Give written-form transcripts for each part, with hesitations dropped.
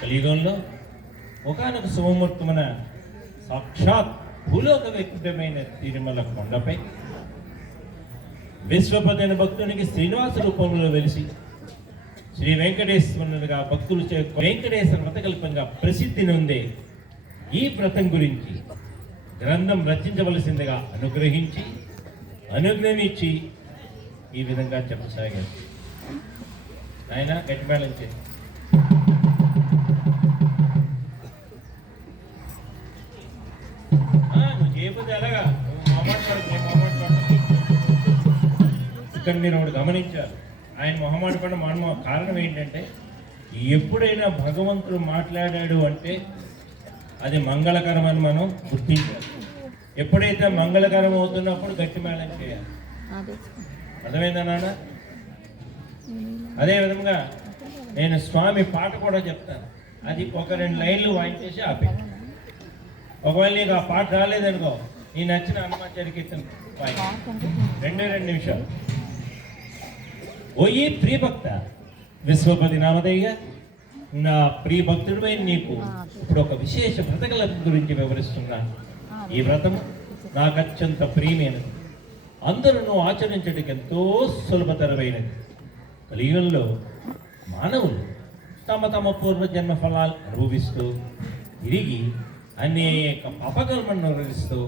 కలియుగంలో ఒకానొక శుభముహూర్తమున సాక్షాత్ భూలోక వ్యక్తమైన తిరుమల కొండపై విశ్వపదైన భక్తునికి శ్రీనివాస రూపంలో వెలిసి శ్రీ వెంకటేశ్వరునిగా భక్తులు వెంకటేశ్వర వ్రతకల్పంగా ప్రసిద్ధి నొందే ఈ వ్రతం గురించి గ్రంథం రచించవలసిందిగా అనుగ్రహించి అనుజ్ఞనిచ్చి ఈ విధంగా చెప్పసాగారు. ఆయన గట్టిమేళం చేసి నువ్వు చేయకపోతే ఎలాగా ఇక్కడ మీరు ఒకటి గమనించారు. ఆయన మొహమాటపడ కారణం ఏంటంటే ఎప్పుడైనా భగవంతుడు మాట్లాడాడు అంటే అది మంగళకరం అని మనం గుర్తించాలి. ఎప్పుడైతే మంగళకరం అవుతున్నప్పుడు గట్టి మేళం చేయాలి. అర్థమైందా నాన్న? అదేవిధంగా నేను స్వామి పాట కూడా చెప్తాను, అది ఒక 2 లైన్లు వాయించేసి ఆపే. ఒకవేళ నీకు ఆ పాట రాలేదనుకో, నీ నచ్చిన హనుమాచార్య కీర్తన 2 నిమిషాలు. ఓ ఈ ప్రియభక్త విశ్వపతి నామదయ్య, నా ప్రియ భక్తుడిపై నీకు ఇప్పుడు ఒక విశేష వ్రతకల గురించి వివరిస్తున్నాను. ఈ వ్రతం నాకు అత్యంత ప్రియమైనది, అందరూ ఆచరించడానికి ఎంతో సులభతరమైనది. కలియుగంలో మానవులు తమ తమ పూర్వజన్మ ఫలాలు అనుభవిస్తూ తిరిగి అనేక పాపకర్మను నిర్వహిస్తూ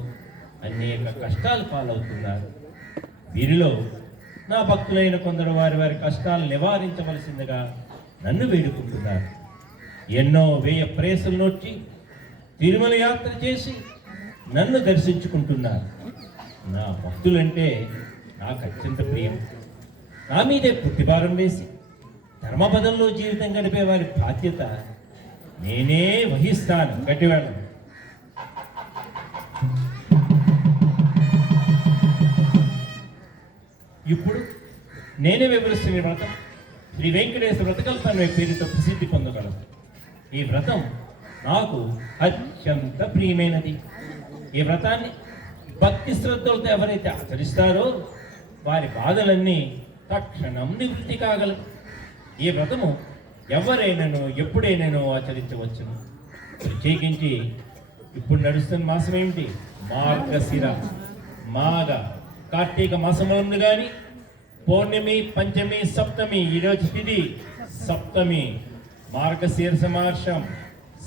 అనేక కష్టాలు పాలవుతున్నారు. వీరిలో నా భక్తులైన కొందరు వారి వారి కష్టాలు నివారించవలసిందిగా నన్ను వేడుకుంటున్నారు. ఎన్నో వ్యయ ప్రయాసలు నొచ్చి తిరుమల యాత్ర చేసి నన్ను దర్శించుకుంటున్నారు. నా భక్తులంటే నాకు అత్యంత ప్రియం. నా మీదే పుట్టిభారం వేసి ధర్మపదంలో జీవితం గడిపే వారి బాధ్యత నేనే వహిస్తాను. గట్టివేళ ఇప్పుడు నేనే వివరిస్తున్న వ్రతం శ్రీ వెంకటేశ్వర వ్రతకల్పన పేరుతో ప్రసిద్ధి పొందగలదు. ఈ వ్రతం నాకు అత్యంత ప్రియమైనది. ఈ వ్రతాన్ని భక్తి శ్రద్ధలతో ఎవరైతే ఆచరిస్తారో వారి బాధలన్నీ తక్షణం నివృత్తి కాగలవు. ఈ వ్రతము ఎవరైనానో ఎప్పుడైనానో ఆచరించవచ్చును. ప్రత్యేకించి ఇప్పుడు నడుస్తున్న మాసం ఏమిటి? మార్గశిర మాఘ కార్తీక మాసములందు కానీ పౌర్ణమి, పంచమి, సప్తమి, ఈరోజు తిథి సప్తమి, మార్గశీర్ష మాసం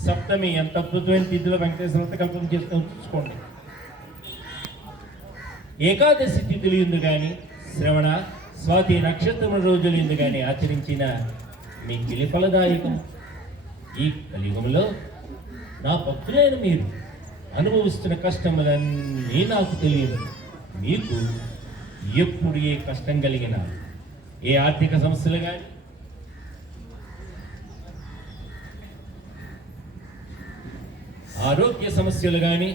సప్తమి. ఎంత అద్భుతమైన తిథిలో వెంకటేశ్వర వ్రతకల్పన చేస్తూ చూసుకోండి. ఏకాదశి తిథులు ఎందు కానీ శ్రవణ స్వాతి నక్షత్రం రోజులు ఎందు కానీ ఆచరించిన మీ కిలి ఫలదాయకం. ఈ కలియుగంలో నా భక్తులైన మీరు అనుభవిస్తున్న కష్టములన్నీ నాకు తెలియదు. మీకు ఎప్పుడు ఏ కష్టం కలిగినా, ఏ ఆర్థిక సమస్యలు కానీ, ఆరోగ్య సమస్యలు కానీ,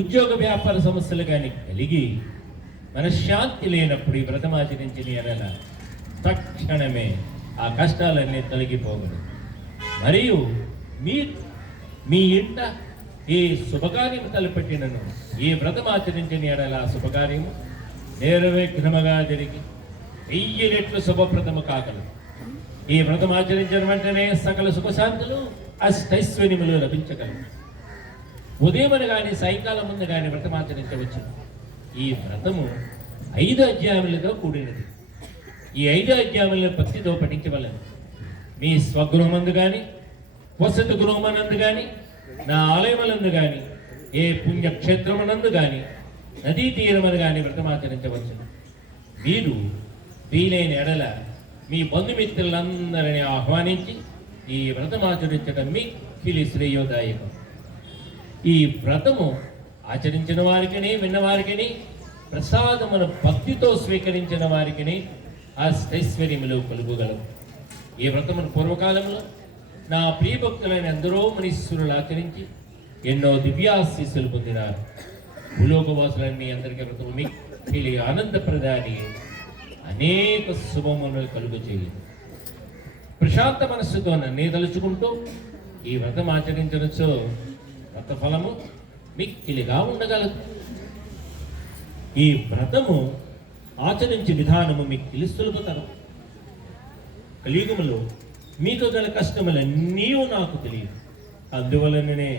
ఉద్యోగ వ్యాపార సమస్యలు కానీ కలిగి మనశ్శాంతి లేనప్పుడు ఈ వ్రతమాచరించిన ఎడల తక్షణమే ఆ కష్టాలన్నీ తొలగిపోగలవు. మరియు మీ ఇంట ఏ శుభకార్యము తలపెట్టినను ఈ వ్రతమాచరించిన ఎడల శుభకార్యము నిర్విఘ్నముగా జరిగి 1000 రెట్లు శుభప్రదము కాగలదు. ఈ వ్రతమాచరించిన వెంటనే సకల సుఖశాంతులు అష్టైశ్వర్యములు లభించగలవు. ఉదయమును కానీ సాయంకాలం ముందు కానీ వ్రతమాచరించవచ్చు. ఈ వ్రతము 5 అధ్యాయములతో కూడినది. ఈ 5 అధ్యాయములను భక్తితో పఠించవలను. మీ స్వగృహమందు కానీ, వసతి గృహమనందు కానీ, నా ఆలయములందు కానీ, ఏ పుణ్యక్షేత్రమునందు కానీ, నదీ తీరమును కానీ వ్రతమాచరించవచ్చు. మీరు వీలైన ఎడల మీ బంధుమిత్రులందరినీ ఆహ్వానించి ఈ వ్రతమాచరించడం మిక్కిలి శ్రేయోదాయకం. ఈ వ్రతము ఆచరించిన వారికిని, విన్నవారికిని, ప్రసాదమును భక్తితో స్వీకరించిన వారికిని అష్టైశ్వర్యములు కలుగుగలవు. ఈ వ్రతమును పూర్వకాలంలో నా ప్రియభక్తులైన ఎందరో మునీశ్వరులు ఆచరించి ఎన్నో దివ్యాశీస్సులు పొందినారు. భూలోకవాసులన్నీ అందరికీ వ్రతము మిక్కిలి ఆనందప్రదాని, అనేక శుభములు కలుగు చేయదు. ప్రశాంత మనస్సుతో నన్నే తలుచుకుంటూ ఈ వ్రతం ఆచరించవచ్చు. వ్రత ఫలము మిక్కిలిగా ఉండగలదు. ఈ వ్రతము ఆచరించే విధానము మిక్కిలి సులభతరం. కలియుగములో మీకు గల కష్టములన్నీ నాకు తెలియదు. అందువలననే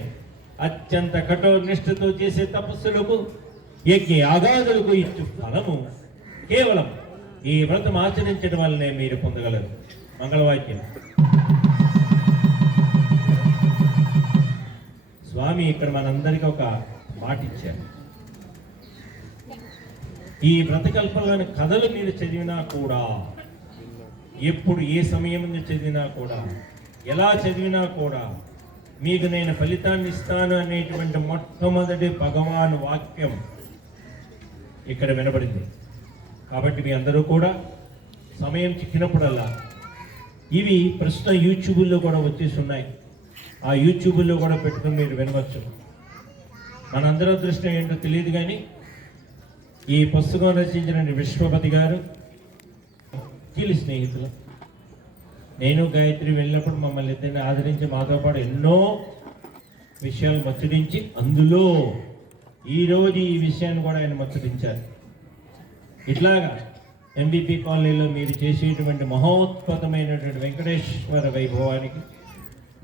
అత్యంత కఠోర నిష్ఠతో చేసే తపస్సులకు యజ్ఞ యాగాదులకు ఇచ్చు ఫలము కేవలం ఈ వ్రతం ఆచరించడం వల్లనే మీరు పొందగలరు. మంగళవాక్యం. స్వామి ఇక్కడ మనందరికీ ఒక మాట ఇచ్చారు. ఈ వ్రతకల్పంలోని కథలు మీరు చదివినా కూడా, ఎప్పుడు ఏ సమయం చదివినా కూడా, ఎలా చదివినా కూడా మీకు నేను ఫలితాన్ని ఇస్తాను అనేటువంటి మొట్టమొదటి భగవాన్ వాక్యం ఇక్కడ వినబడింది. కాబట్టి మీ అందరూ కూడా సమయం చిక్కినప్పుడల్లా, ఇవి ప్రస్తుతం యూట్యూబ్లో కూడా వచ్చేసి ఉన్నాయి, ఆ యూట్యూబ్లో కూడా పెట్టుకుని మీరు వినవచ్చు. మనందరూ అదృష్టం ఏంటో తెలియదు కానీ ఈ పుస్తకం రచించిన విశ్వపతి గారు కీలి స్నేహితులు. నేను గాయత్రి వెళ్ళినప్పుడు మమ్మల్ని ఇద్దరిని ఆదరించి మాతో పాటు ఎన్నో విషయాలు ముచ్చటించి, అందులో ఈరోజు ఈ విషయాన్ని కూడా ఆయన ముచ్చటించారు. ఇట్లాగా ఎంబీపీ కాలనీలో మీరు చేసేటువంటి మహోత్పతమైనటువంటి వెంకటేశ్వర వైభవానికి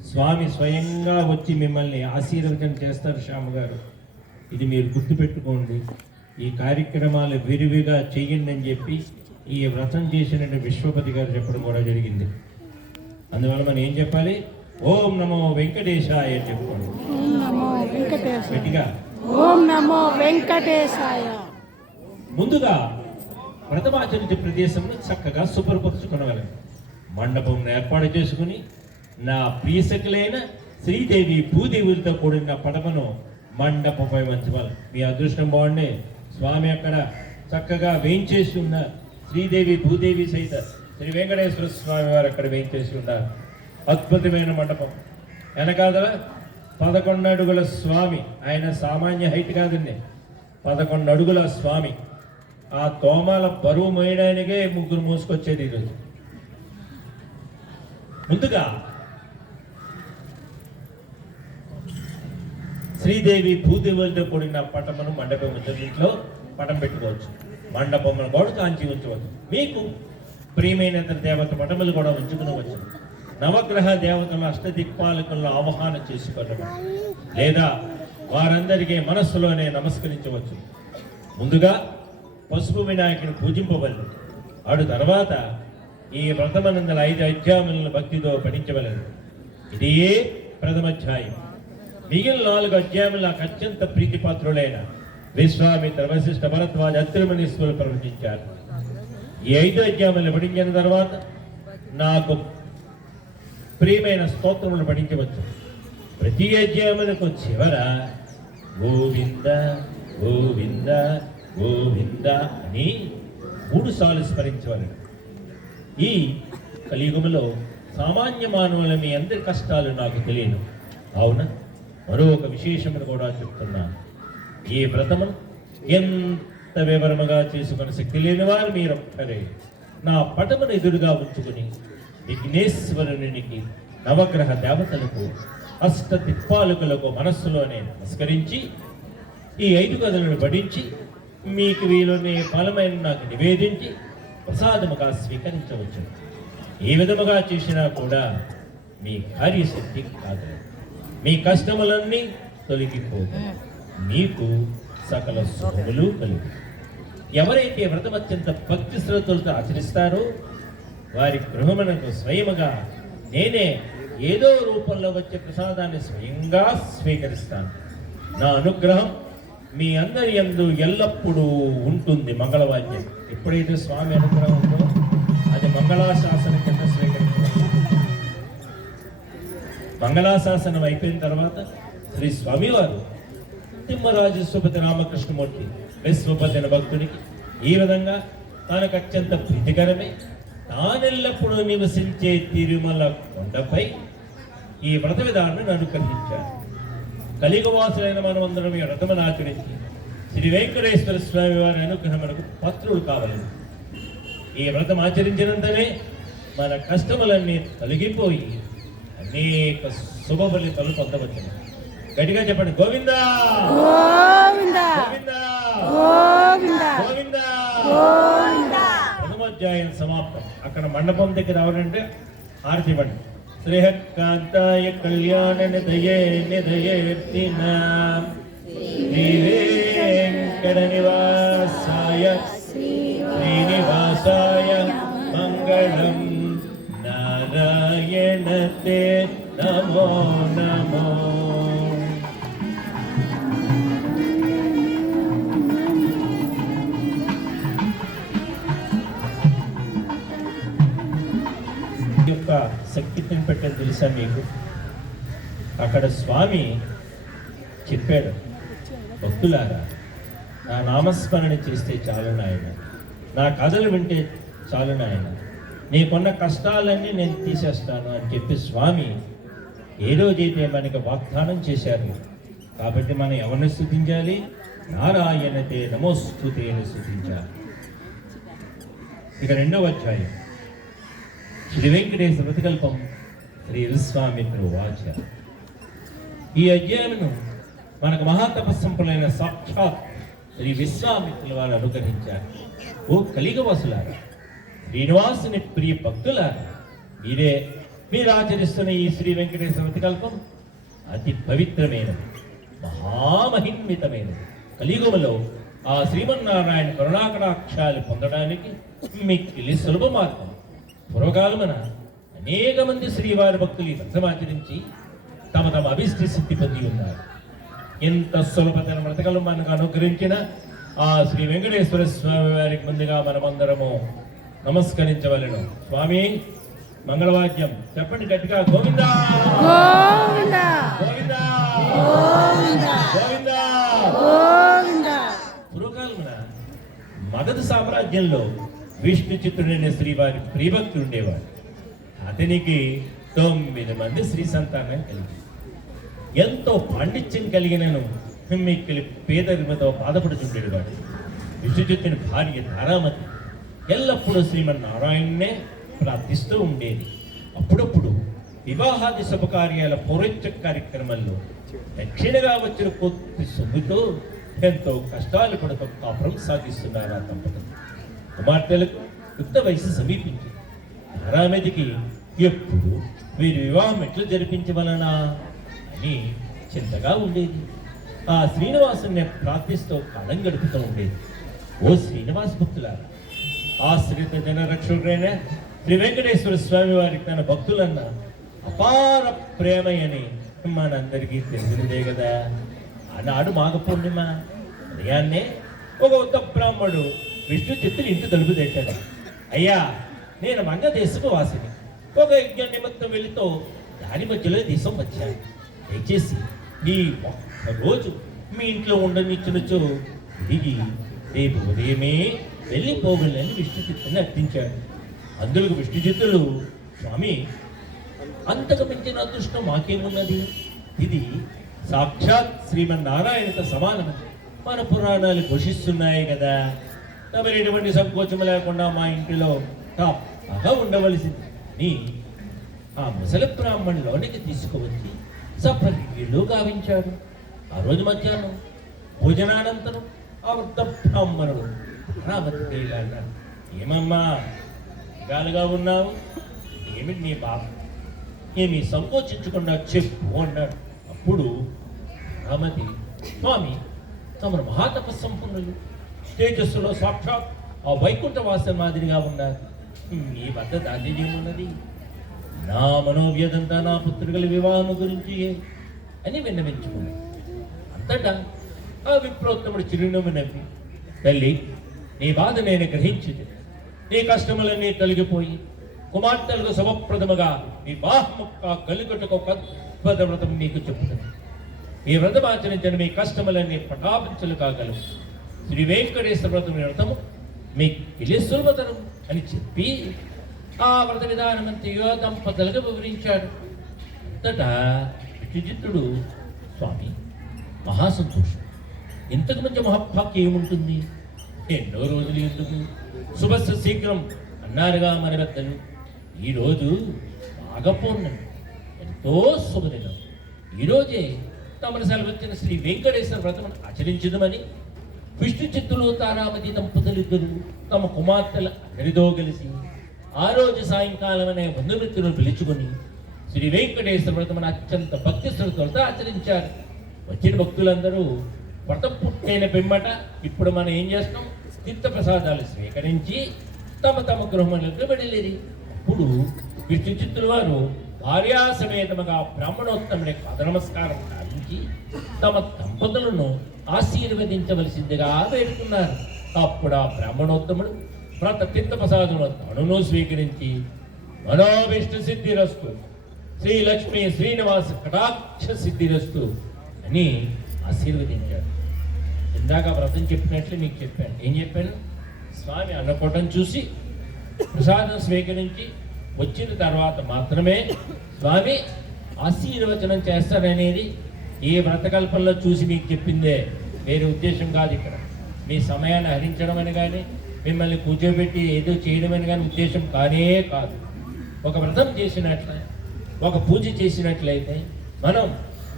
స్వామి స్వయంగా వచ్చి మిమ్మల్ని ఆశీర్వచన చేస్తారు. శ్యామ గారు, ఇది మీరు గుర్తుపెట్టుకోండి, ఈ కార్యక్రమాలు విరివిగా చెయ్యండి అని చెప్పి ఈ వ్రతం చేసినటువంటి విశ్వపతి గారు చెప్పడం కూడా జరిగింది. అందువల్ల మనం ఏం చెప్పాలి? ఓం నమో వెంకటేశాయ చెప్పుకోండి గట్టిగా. ఓం నమో వెంకటేశాయ. ముందుగా వ్రతమాచరించే ప్రదేశంలో చక్కగా శుభ్రపరుచుకునగలను. మండపం ఏర్పాటు చేసుకుని నా ప్రియసకులైన శ్రీదేవి భూదేవులతో కూడిన పడమను మండపంపై ఉంచవాలి. మీ అదృష్టం బాగుండే స్వామి అక్కడ చక్కగా వేయించేసి ఉన్న శ్రీదేవి భూదేవి సహిత శ్రీ వెంకటేశ్వర స్వామి వారు అక్కడ వేయించేసి ఉన్నారు. అద్భుతమైన మండపం. వెనకాల 11 అడుగుల స్వామి, ఆయన సామాన్య హైట్ కాదండి, 11 అడుగుల స్వామి. ఆ తోమాల బరువు మోయడానికే ముగ్గురు మోసుకొచ్చేది ఈరోజు. ముందుగా శ్రీదేవి భూదేవులతో కూడిన పటమును మండపం ఇంట్లో పటం పెట్టుకోవచ్చు. మండపం గోడ కాంచి ఉంచవచ్చు. మీకు ప్రియమైన దేవత పటములు కూడా ఉంచుకునవచ్చు. నవగ్రహ దేవతలు అష్టదిక్పాలకులను ఆవాహన చేసుకోవడం, లేదా వారందరికీ మనస్సులోనే నమస్కరించవచ్చు. ముందుగా పసుపు వినాయకుని పూజింపవలను. ఆడు తర్వాత ఈ వ్రతమనందల 5 అధ్యాయములను భక్తితో పఠించవలను. ఇదే ప్రథమాధ్యాయం. మిగిలిన 4 అధ్యాయములు నాకు అత్యంత ప్రీతిపాత్రులైన విశ్వామిత్ర, వశిష్ఠ, భరద్వాజ, అత్రిమునీశ్వరులు ప్రవచించారు. ఈ 5 అధ్యాయములను పఠించిన తర్వాత నాకు ప్రియమైన స్తోత్రములు పఠించవచ్చు. ప్రతి అధ్యాయములకు చివర గోవింద గోవింద గోవింద అని 3 సార్లు స్మరించవలను. ఈ కలియుగంలో సామాన్య మానవుల మీ అందరి కష్టాలు నాకు తెలియను. అవున మరో ఒక విశేషమును కూడా చెప్తున్నాను. ఈ వ్రతమును ఎంత వివరముగా చేసుకుని శక్తి లేని వారు మీరొక్కరే నా పటమును ఎదురుగా ఉంచుకుని విఘ్నేశ్వరునికి, నవగ్రహ దేవతలకు, అష్ట దిక్పాలకులకు మనస్సులోనే నమస్కరించి ఈ 5 కథలను పఠించి మీకు వీలునే ఫలమైన నాకు నివేదించి ప్రసాదముగా స్వీకరించవచ్చు. ఏ విధముగా చేసినా కూడా మీ కార్యశక్తి కాదు, మీ కష్టములన్నీ తొలగిపోదు, మీకు సకల శుభములు కలుగు. ఎవరైతే వ్రతం అత్యంత భక్తి శ్రద్ధలతో ఆచరిస్తారో వారి గృహమునకు స్వయముగా నేనే ఏదో రూపంలో వచ్చే ప్రసాదాన్ని స్వయంగా స్వీకరిస్తాను. నా అనుగ్రహం మీ అందరి యందు ఎల్లప్పుడూ ఉంటుంది. మంగళవాద్యం. ఎప్పుడైతే స్వామి అనుగ్రహం ఉందో అది మంగళాశాసనం కింద స్వీకరించాలి. మంగళాశాసనం అయిపోయిన తర్వాత శ్రీ స్వామివారు తిమ్మరాజు సుపతి రామకృష్ణమూర్తి విశ్వపతి అనే భక్తునికి ఈ విధంగా తనకు అత్యంత ప్రీతికరమే తానెల్లప్పుడూ నివసించే తిరుమల కొండపై ఈ వ్రత విధానాన్ని అనుగ్రహించారు. కలియుగవాసులైన మనమందరం ఈ వ్రతమును ఆచరించి శ్రీ వెంకటేశ్వర స్వామి వారి అనుగ్రహమునకు పాత్రులు కావాలి. ఈ వ్రతం ఆచరించినంతనే మన కష్టములన్నీ తొలగిపోయి అనేక శుభ ఫలితాలు పొందవచ్చు. గట్టిగా చెప్పండి, గోవిందా గోవిందా గోవిందా గోవిందా గోవిందా. గోవిందా. ప్రథమాధ్యాయం సమాప్తం. అక్కడ మండపం దగ్గర ఎవరంటే ఆర్తిపండి. శ్రీహకాంతాయ కళ్యాణ నిధయే నిధయేర్తినాం శ్రీవేంకట నివాసాయ శ్రీనివాసాయ మంగళం. నారాయణ తే నమో నమో. యొక్క శక్తిని పెట్టని తెలుసా మీకు? అక్కడ స్వామి చెప్పాడు, భక్తులారా నా నామస్మరణ చేస్తే చాలు నాయన, నా కథలు వింటే చాలు నాయన, నీకున్న కష్టాలన్నీ నేను తీసేస్తాను అని చెప్పి స్వామి ఏ రోజైతే మనకి వాగ్దానం చేశారు. కాబట్టి మనం ఎవరిని స్తుతించాలి? నారాయణతే నమోస్తుతే అని స్తుతించాలి. ఇక 2వ అధ్యాయం శ్రీ వెంకటేశ్వర ప్రతికల్పం శ్రీ విశ్వామిత్ర వాచ. ఈ అధ్యాయమును మనకు మహాతపస్సంపలైన సాక్షాత్ శ్రీ విశ్వామిత్రుల వారు అనుగ్రహించారు. ఓ కలిగవాసులారా, శ్రీనివాసుని ప్రియ భక్తులారా, మీరు ఆచరిస్తున్న ఈ శ్రీ వెంకటేశ్వర ప్రతికల్పం అతి పవిత్రమైనది, మహామహిన్వితమైనది. కలియుగములో ఆ శ్రీమన్నారాయణ కరుణాకటాక్షాలు పొందడానికి మిక్కిలి సులభ మార్గం. పూర్వకాలమున అనేక మంది శ్రీవారి భక్తులు ఈ వ్రతమాచరించి తమ తమ అభిష్ట సిద్ధి పొంది ఉన్నారు. ఎంత సులభతర వ్రతకలు మనకు అనుగ్రహించిన ఆ శ్రీ వెంకటేశ్వర స్వామి వారికి ముందుగా మనమందరము నమస్కరించవలెను. స్వామి మంగళవాద్యం చెప్పండి గట్టిగా. గోవిందా గోవిందా గోవిందా గోవిందా గోవిందా. గోవిందా. పూర్వకాలమున మగధ సామ్రాజ్యంలో విష్ణు చిత్తుడైన శ్రీవారి ప్రియభక్తులు ఉండేవాడు. అతనికి 9 మంది శ్రీ సంతానం కలిగి ఎంతో పాండిత్యం కలిగినను మిక్కిలి పేదరిమతో బాధపడుతుండేవాడు. విష్ణుచిత్తుని భార్య తారామతి ఎల్లప్పుడూ శ్రీమన్నారాయణనే ప్రార్థిస్తూ ఉండేది. అప్పుడప్పుడు వివాహాది శుభకార్యాల పౌరోహిత్య కార్యక్రమాల్లో దక్షిణగా వచ్చిన కొద్ది సొమ్ముతో ఎంతో కష్టాలు పడుతూ కాపురం సాగిస్తున్నారు ఆ దంపతులు. కుమార్తెలకు యుక్త వయసు సమీపించింది. తారామతికి ఎప్పుడు వీరి వివాహం ఎట్లు జరిపించవలనా అని చింతగా ఉండేది. ఆ శ్రీనివాసుని ప్రార్థిస్తూ కాలం గడుపుతూ ఉండేది. ఓ శ్రీనివాస భక్తులారా, ఆశ్రిత జనరక్షకుడైన శ్రీ వెంకటేశ్వర స్వామి వారికి తన భక్తులన్న అపార ప్రేమయని మనందరికీ తెలిసినదే కదా. ఆనాడు మాఘ పూర్ణిమ ఉదయాన్నే ఒక ఉత్త బ్రాహ్మడు విష్ణు చిత్తుని ఇంటి తలుపు తెట్టాడు. అయ్యా, నేను వంగదేశపు వాసిని, ఒక యజ్ఞ నిమిత్తం వెళుతూ దాని మధ్యలో దేశం వచ్చాను. దయచేసి ఈ ఒక్కరోజు మీ ఇంట్లో ఉండనిచ్చినచో తిరిగి రేపు ఉదయమే వెళ్ళిపోగలని విష్ణు చిత్తుని అర్థించాడు. అందుకు విష్ణు చిత్తులు, స్వామి అంతకు మించిన అదృష్టం మాకేమున్నది? ఇది సాక్షాత్ శ్రీమన్నారాయణతో సమానమని మన పురాణాలు ఘోషిస్తున్నాయి కదా. తమరి ఎటువంటి సంకోచం లేకుండా మా ఇంటిలో తప్పగా ఉండవలసింది నీ ఆ ముసలి బ్రాహ్మణులోనికి తీసుకువచ్చి సప్రతిలో గావించాడు. ఆ రోజు మధ్యాహ్నం భోజనానంతరం ఆ వృద్ధ బ్రాహ్మణుడు రామతి అన్నాడు, ఏమమ్మా గాలుగా ఉన్నావు? ఏమిటి నీ బాబు? ఏమి సంకోచించకుండా చెప్పు అన్నాడు. అప్పుడు రామతి, స్వామి తమరు మహాతపస్సంపన్నులు, తేజస్సులో సాక్షాత్ ఆ వైకుంఠ వాసన మాదిరిగా ఉన్నారు. మీ వద్ద దాందేమున్నది? నా మనోవ్యదంతా నా పుత్రుల వివాహం గురించి అని విన్నవించుకున్నాడు. అంతటా ఆ విప్రోత్తముడు చిరునవ్వు నవ్వి, తల్లి నీ బాధ నేను గ్రహించింది. నీ కష్టములన్నీ తొలగిపోయి కుమార్తెలకు శుభప్రదముగా వివాహము కలుగుటకు ఒక అద్భుత వ్రతం మీకు చెబుతుంది. ఈ వ్రతం ఆచరించిన మీ కష్టములన్నీ పటాపించలు కాగలవు. శ్రీ వెంకటేశ్వర వ్రతం వ్రతము మీ సులభతరం అని చెప్పి ఆ వ్రత విధానమంతయో దంపతులకు వివరించాడు. అంతటా విష్ణుచిత్తుడు, స్వామి మహాసంతోషం, ఇంతకు మంచి మహాభాగ్యం ఏముంటుంది? ఎన్నో రోజులు ఎందుకు, శుభస్సు శీఘ్రం అన్నారుగా మన పెద్దలు. ఈరోజు మాఘపూర్ణమి, ఎంతో శుభదినం. ఈరోజే తమను సెలవిచ్చిన శ్రీ వెంకటేశ్వర వ్రతం ఆచరించదమని విష్ణు చిత్తులు తారామతి దంపతులిద్దరూ తమ కుమార్తెల అందరితో కలిసి ఆ రోజు సాయంకాలం అనే బంధుమిత్రులు పిలుచుకొని శ్రీ వెంకటేశ్వర వ్రతమును అత్యంత భక్తి శ్రద్ధలతో ఆచరించారు. వచ్చిన భక్తులందరూ వ్రతం పుట్టైన పిమ్మట ఇప్పుడు మనం ఏం చేస్తాం, తీర్థ ప్రసాదాలు స్వీకరించి తమ తమ గృహములకు వెళ్ళేది. అప్పుడు విష్ణుచిత్తుల వారు భార్యాసమేతముగా బ్రాహ్మణోత్తముని పాద నమస్కారం కావించి తమ దంపతులను ఆశీర్వదించవలసిందిగా వేడుకున్నారు. అప్పుడు ఆ బ్రాహ్మణోత్తముడు వ్రత తీర్థ ప్రసాదమును తానును స్వీకరించి మనోభిష్ట సిద్ధిరస్తు, శ్రీ లక్ష్మీ శ్రీనివాస కటాక్ష సిద్ధిరస్తు అని ఆశీర్వదించాడు. ఇందాక వ్రతం చెప్పినట్లు మీకు చెప్పాను. ఏం చెప్పాను? స్వామి అన్నపూటను చూసి ప్రసాదం స్వీకరించి వచ్చిన తర్వాత మాత్రమే స్వామి ఆశీర్వచనం చేస్తారనేది ఈ వ్రతకల్పంలో చూసి మీకు చెప్పిందే, వేరే ఉద్దేశం కాదు. ఇక్కడ మీ సమయాన్ని హరించడం అని కానీ మిమ్మల్ని కూర్చోబెట్టి ఏదో చేయడం అని కానీ ఉద్దేశం కానే కాదు. ఒక వ్రతం చేసినట్లే, ఒక పూజ చేసినట్లయితే మనం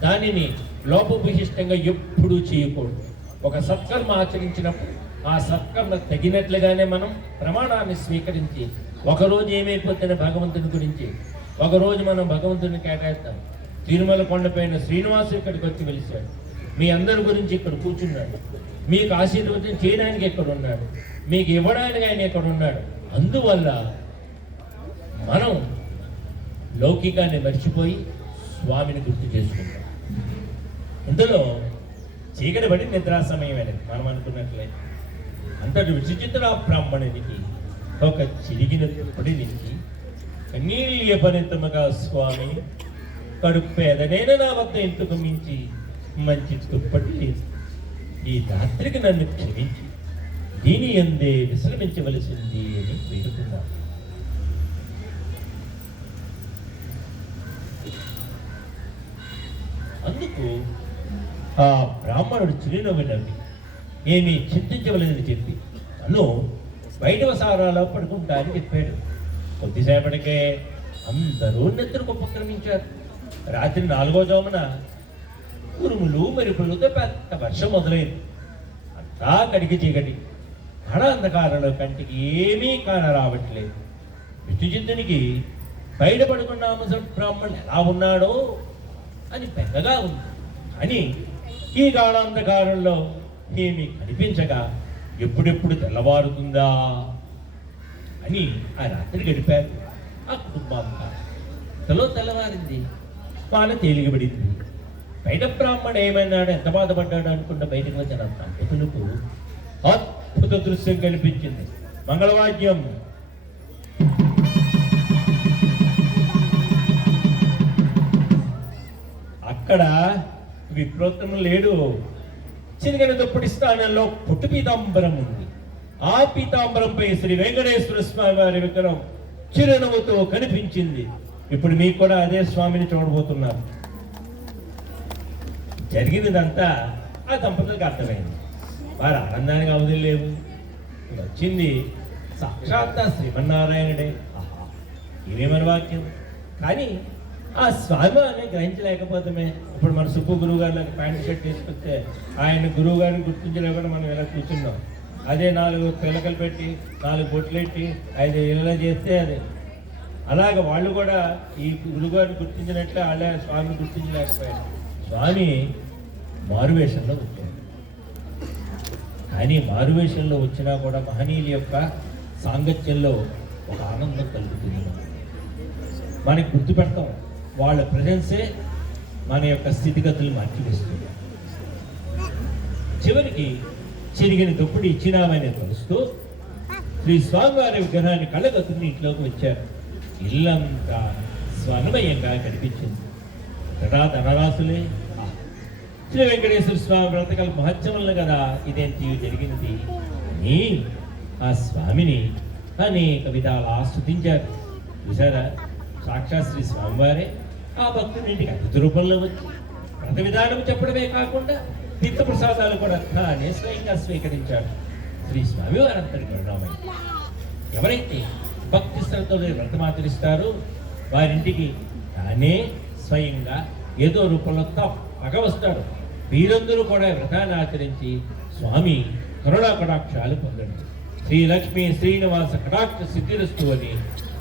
దానిని లోపభూయిష్టంగా ఎప్పుడూ చేయకూడదు. ఒక సత్కర్మ ఆచరించినప్పుడు ఆ సత్కర్మ తగినట్లుగానే మనం ప్రమాణాన్ని స్వీకరించి ఒకరోజు ఏమైపోతున్న భగవంతుని గురించి ఒకరోజు మనం భగవంతుని కేటాయిస్తాం. తిరుమల కొండపైన శ్రీనివాసు ఇక్కడికి వచ్చి వెలిశాడు, మీ అందరి గురించి ఇక్కడ కూర్చున్నాడు, మీకు ఆశీర్వదం చేయడానికి ఎక్కడ ఉన్నాడు, మీకు ఇవ్వడానికి ఆయన ఎక్కడ ఉన్నాడు. అందువల్ల మనం లౌకికాన్ని మర్చిపోయి స్వామిని గుర్తు చేసుకుంటాం. ఇందులో చీకటి పడి నిద్రా సమయమైనది మనం అనుకున్నట్లయితే అంతటి విచిత్ర బ్రాహ్మణునికి ఒక చిరిగిన దుప్పటి నుంచి కన్నీళ్యపనితముగా స్వామి కడుపు పేదనైనా నా వద్ద ఎందుకు మించి మంచి దుప్పటి లేదు, ఈ రాత్రికి నన్ను క్షమించి దీని ఎందే విశ్రమించవలసింది అని వేడుకున్నాను. అందుకు ఆ బ్రాహ్మణుడు చిరునవ్వు నవ్వి ఏమీ చింతించవలేదని చెప్పి నన్ను బయట వసారాలో పడుకుంటానని చెప్పాడు. కొద్దిసేపటికే అందరూ నిద్రకు ఉపక్రమించారు. రాత్రి 4వ జామున ఉరుములు మెరుపులతో పెద్ద వర్షం మొదలైంది. అంతా కడిగి చీకటి, అంధకారంలో కంటికి ఏమీ కానరావట్లేదు. విష్ణుచిత్తునికి బయట పడుకున్న బ్రాహ్మణుడు ఎలా ఉన్నాడో అని పెద్దగా ఉంది. అని ఈ గాఢాంధకారంలో ఏమీ కనిపించగా ఎప్పుడెప్పుడు తెల్లవారుతుందా అని ఆ రాత్రి గడిపారు ఆ కుటుంబంగా. తెల్లవారింది, వాన తేలిగబడింది. బయట బ్రాహ్మణుడు ఏమన్నాడు, ఎంత బాధపడ్డాడు అనుకున్న బయటకు వచ్చిన దంపతులకు అద్భుత దృశ్యం కనిపించింది. మంగళవాద్యం అక్కడ విప్రోత్తము లేడు. చిరిగిన దుప్పటి స్థానంలో పుట్టు పీతాంబరం ఉంది. ఆ పీతాంబరంపై శ్రీ వెంకటేశ్వర స్వామి వారి విగ్రహం చిరునవ్వుతో కనిపించింది. ఇప్పుడు మీకు కూడా అదే స్వామిని చూడబోతున్నారు. జరిగినదంతా ఆ దంపతులకు అర్థమైంది. వారు ఆనందానికి అవధులు లేవు. వచ్చింది సాక్షాత్ శ్రీమన్నారాయణుడే. ఆహా, ఇవేమని వాక్యం. కానీ ఆ స్వామి అని గ్రహించలేకపోతామే. ఇప్పుడు మన సుబ్బు గురువు గారు ప్యాంట్ షర్ట్ తీసుకొస్తే ఆయన గురువు గారిని గుర్తించలేకుండా మనం ఇలా కూర్చున్నాం. అదే 4 పిలకలు పెట్టి 4 బొట్లు పెట్టి 5 ఇలా చేస్తే అది అలాగ వాళ్ళు కూడా ఈ గురువుగారిని గుర్తించినట్లే వాళ్ళే స్వామిని గుర్తించలేకపోయారు. స్వామి మారువేషంలో వచ్చాడు. కానీ మారువేషంలో వచ్చినా కూడా మహనీయుల యొక్క సాంగత్యంలో ఒక ఆనందం కలుగుతుంది. మనకి గుర్తుపెడతాం, వాళ్ళ ప్రజెన్సే మన యొక్క స్థితిగతులు మార్చివేస్తుంది. చివరికి చిరిగిన దుప్పటి ఇచ్చినామని తలుస్తూ శ్రీ స్వామివారి విగ్రహాన్ని కళ్ళగతుని ఇంట్లోకి వచ్చారు. ఇల్లంతా స్వర్ణమయంగా కనిపించింది. ధనరాశులే. శ్రీ వెంకటేశ్వర స్వామి వ్రతకల్ మహత్యములను కదా ఇదేంటి జరిగినది అని ఆ స్వామిని అనేక విధాలు ఆస్వాదించారు. చూసారా, సాక్షాత్ శ్రీ స్వామివారే ఆ భక్తుడింటికి అతిథి రూపంలో వచ్చి వ్రత విధానం చెప్పడమే కాకుండా తీర్థ ప్రసాదాలు కూడా తానే స్వయంగా స్వీకరించాడు. శ్రీ స్వామివారు అంతటి కరుణామయ్య. ఎవరైతే భక్తి శ్రద్ధతో వ్రతమాచరిస్తారో వారింటికి తానే స్వయంగా ఏదో రూపంలో తప్పక వస్తాడు. వీరందరూ కూడా వ్రతాన్ని ఆచరించి స్వామి కరుణా కటాక్షాలు పొందండి. శ్రీ లక్ష్మీ శ్రీనివాస కటాక్ష సిద్ధిరస్తు అని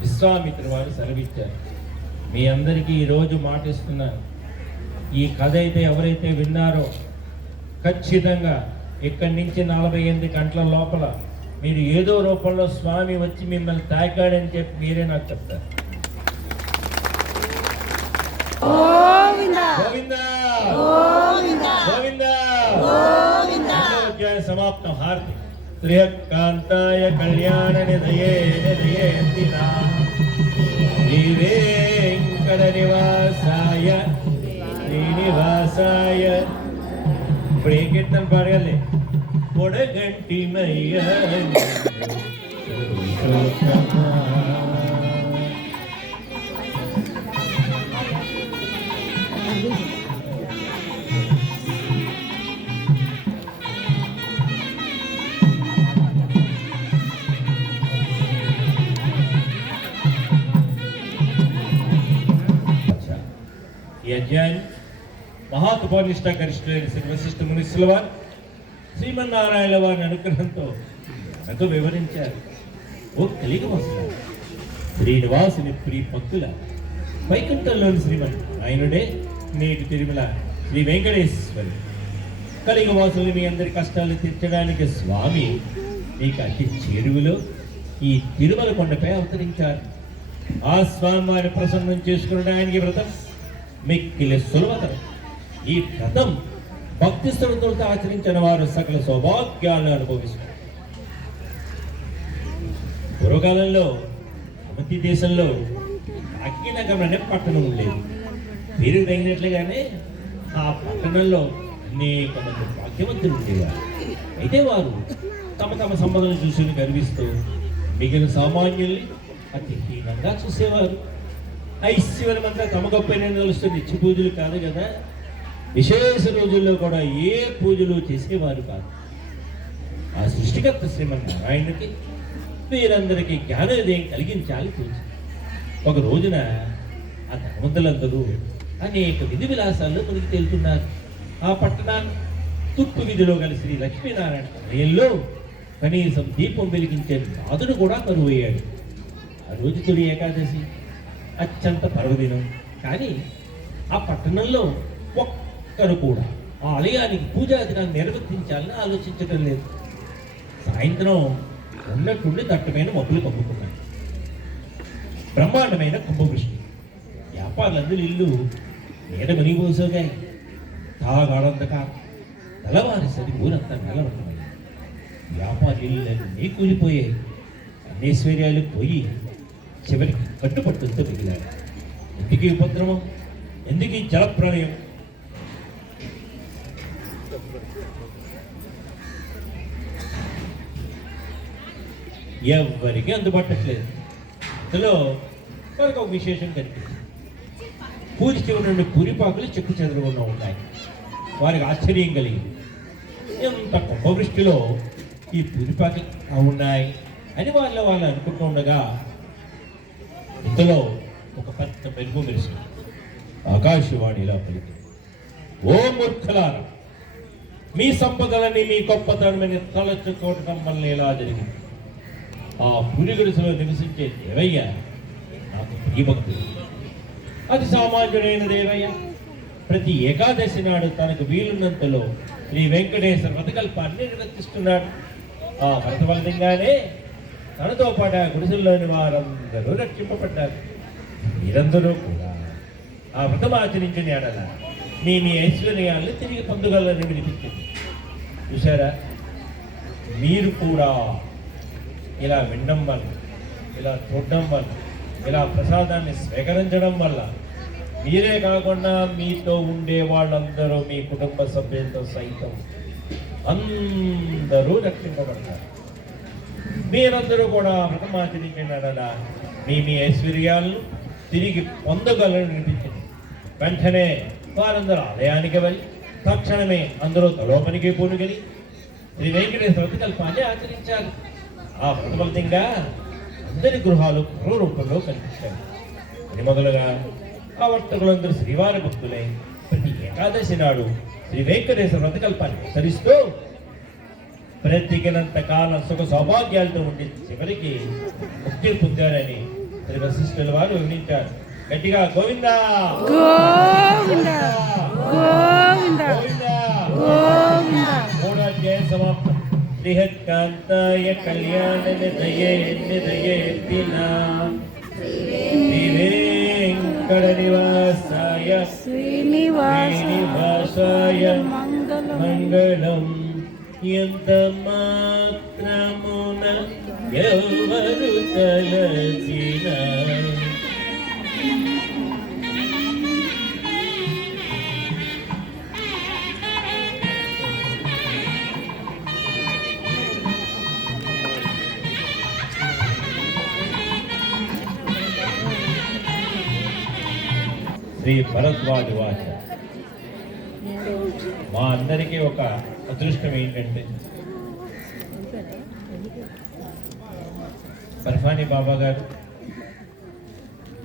విశ్వామిత్రుడు వారు సెలవిచ్చారు. మీ అందరికీ ఈరోజు మాటిస్తున్నాను, ఈ కథ అయితే ఎవరైతే విన్నారో ఖచ్చితంగా ఇక్కడి నుంచి 48 గంటల లోపల మీరు ఏదో రూపంలో స్వామి వచ్చి మిమ్మల్ని తాకాడని చెప్పి మీరే నాకు చెప్తారు. గోవిందా గోవిందా గోవిందా గోవిందా. గోవిందా. అధ్యాయ సమాప్తం. హారతి. శ్రీకాంతాయ కళ్యాణ నిధయే నిధయేందినా శ్రీవేంకట నివాసాయ శ్రీనివాసాయ. ఇప్పుడు ఏ కీర్తన పాడగలే? పొడగంటి మయ్య ఈ అధ్యాయం మహాత్మనిష్ట గరిష్ఠులైన శ్రీ వశిష్ఠ మునీశ్వరుల వారు శ్రీమన్నారాయణ వారి అనుగ్రహంతో నాకు వివరించారు. ఓ కలిగి వస్తున్నారు శ్రీనివాసుని ప్రియ భక్తుల వైకుంఠంలోని శ్రీమన్ ఆయనుడే నేటి తిరుమల శ్రీ వెంకటేశ్వరి. కలిగి వాసులు మీ అందరి కష్టాలు తీర్చడానికి స్వామి మీకు అతి చేరువలో ఈ తిరుమల కొండపై అవతరించారు. ఆ స్వామి వారి ప్రసన్నం చేసుకునడానికి వ్రతం మిక్కిలి సులభతరం. ఈ వ్రతం భక్తి శ్రద్ధలతో ఆచరించిన వారు సకల సౌభాగ్యాలను అనుభవిస్తారు. పూర్వకాలంలో అవంతి దేశంలో కాకినగరం అనే పట్టణం ఉండేది. పేరు తగినట్లుగానే ఆ పట్టణంలో అనేక మంది భాగ్యవంతులు ఉండేవారు. అయితే వారు తమ తమ సంపదను చూసి గర్విస్తూ మిగిలిన సామాన్యుల్ని అతి హీనంగా చూసేవారు. ఐశ్వర్యమంతా తమ గొప్పనే తెలుస్తుంది. నిత్య పూజలు కాదు కదా, విశేష రోజుల్లో కూడా ఏ పూజలు చేసేవారు కాదు. ఆ సృష్టికర్త శ్రీమన్నారాయణుడికి వీరందరికీ జ్ఞానోదయం కలిగించాలి పూజ. ఒక రోజున ఆ ధనవంతులందరూ అనేక విధి విలాసాల్లో మునిగి తేలుతున్నారు. ఆ పట్టణాన్ని తుప్పు వీధిలో గల శ్రీ లక్ష్మీనారాయణ ఆలయంలో కనీసం దీపం వెలిగించే నాదుడు కూడా కరువయ్యాడు. ఆ రోజు తొలి ఏకాదశి, అత్యంత పర్వదినం. కానీ ఆ పట్టణంలో ఒక్కరు కూడా ఆ ఆలయానికి పూజా దినాన్ని నిర్వర్తించాలని ఆలోచించడం లేదు. సాయంత్రం ఉన్నట్టుండి దట్టమైన మబ్బులు కమ్ముకున్నాయి. బ్రహ్మాండమైన కుంభవృష్టి. వ్యాపారులందరూ ఇల్లు నీడ మునిగిపోసాగాయి. తాగాడంతకాలం తెల్లవారేసరి ఊరంతా నెలవంతమైంది. వ్యాపారి ఇళ్ళన్నీ కూలిపోయాయి. అన్నేశ్వర్యాలు పోయి చివరికి కట్టుపట్టుతో మిగిలారు. ఎందుకు ఉపద్రవం, ఎందుకు జలప్రళయం? ఎవరికి అందుపట్టట్లేదు. అందులో మనకు ఒక విశేషం కనిపిస్తుంది. పూజ చివరి నుండి పూరిపాకులు చెక్కు చెదరకుండా ఉన్నాయి. వారికి ఆశ్చర్యం కలిగింది. ఎంత కుంభవృష్టిలో ఈ పూరిపాకులు ఉన్నాయి అని వాళ్ళు అనుకుంటూ ఉండగా ఇందులో ఒక పెద్ద మెరుపు మెరిసింది. ఆకాశవాణి ఇలా పలికి, ఓ మూర్ఖులారా, మీ సంపదలని మీ గొప్పతనమని తలచుకోవటం వల్ల ఇలా జరిగింది. ఆ పూరి గుడిసెలో నివసించే దేవయ్య నాకు ప్రియభక్తుడు. అతి సామాన్యుడైన దేవయ్య ప్రతి ఏకాదశి నాడు తనకు వీలున్నంతలో శ్రీ వెంకటేశ్వర వ్రతకల్పాన్ని నిర్వర్తిస్తున్నాడు. ఆ వ్రత ఫలితంగానే తనతో పాటు ఆ గుడిసెల్లోని వారందరూ రక్షింపబడ్డారు. మీరందరూ కూడా ఆ వ్రతం ఆచరించిన ఎడల మీ ఐశ్వర్యాలను తిరిగి పొందగలని వినిపించింది. చూసారా, మీరు కూడా ఇలా వినడం వల్ల, ఇలా చూడడం వల్ల, ఇలా ప్రసాదాన్ని స్వీకరించడం వల్ల మీరే కాకుండా మీతో ఉండే వాళ్ళందరూ, మీ కుటుంబ సభ్యులతో సైతం అందరూ రక్షింపబడతారు. మీరందరూ కూడా వ్రతమాచరించిన మీ ఐశ్వర్యాలను తిరిగి పొందగలని వినిపించింది. వెంటనే వారందరూ ఆలయానికి వెళ్ళి తక్షణమే అందరూ తలోపనికి పూనుగలి శ్రీ వెంకటేశ్వర వ్రతకల్పాన్ని ఆచరించారు. ఆ వ్రతఫలితంగా అందరి గృహాలు పూర్వ రూపంలో కనిపించారు. అది మొదలుగా ఆ వర్తకులందరూ శ్రీవారి భక్తులై ప్రతి ఏకాదశి నాడు శ్రీ వెంకటేశ్వర వ్రతకల్పాన్ని ఆచరిస్తూ బ్రతికినంత కాలం సుఖ సౌభాగ్యాలతో ఉండి చివరికి ముక్తి పొందారని శ్రీ వశిష్ఠుల వారు వివరించారు. గట్టిగా గోవిందా గోవిందా గోవిందా గోవిందా. మూడో అధ్యాయం సమాప్తం. శ్రీహత్కాంతాయ కళ్యాణ నిదయే నిదయేతిన శ్రీవేంకట నివాసాయ శ్రీనివాసాయ మంగళం. ఎంత మాత్రమున ఎవరు తలచిన శ్రీ భరద్వాజ వాచ. మా అందరికీ ఒక అదృష్టం ఏంటంటే బర్ఫానీ బాబా గారు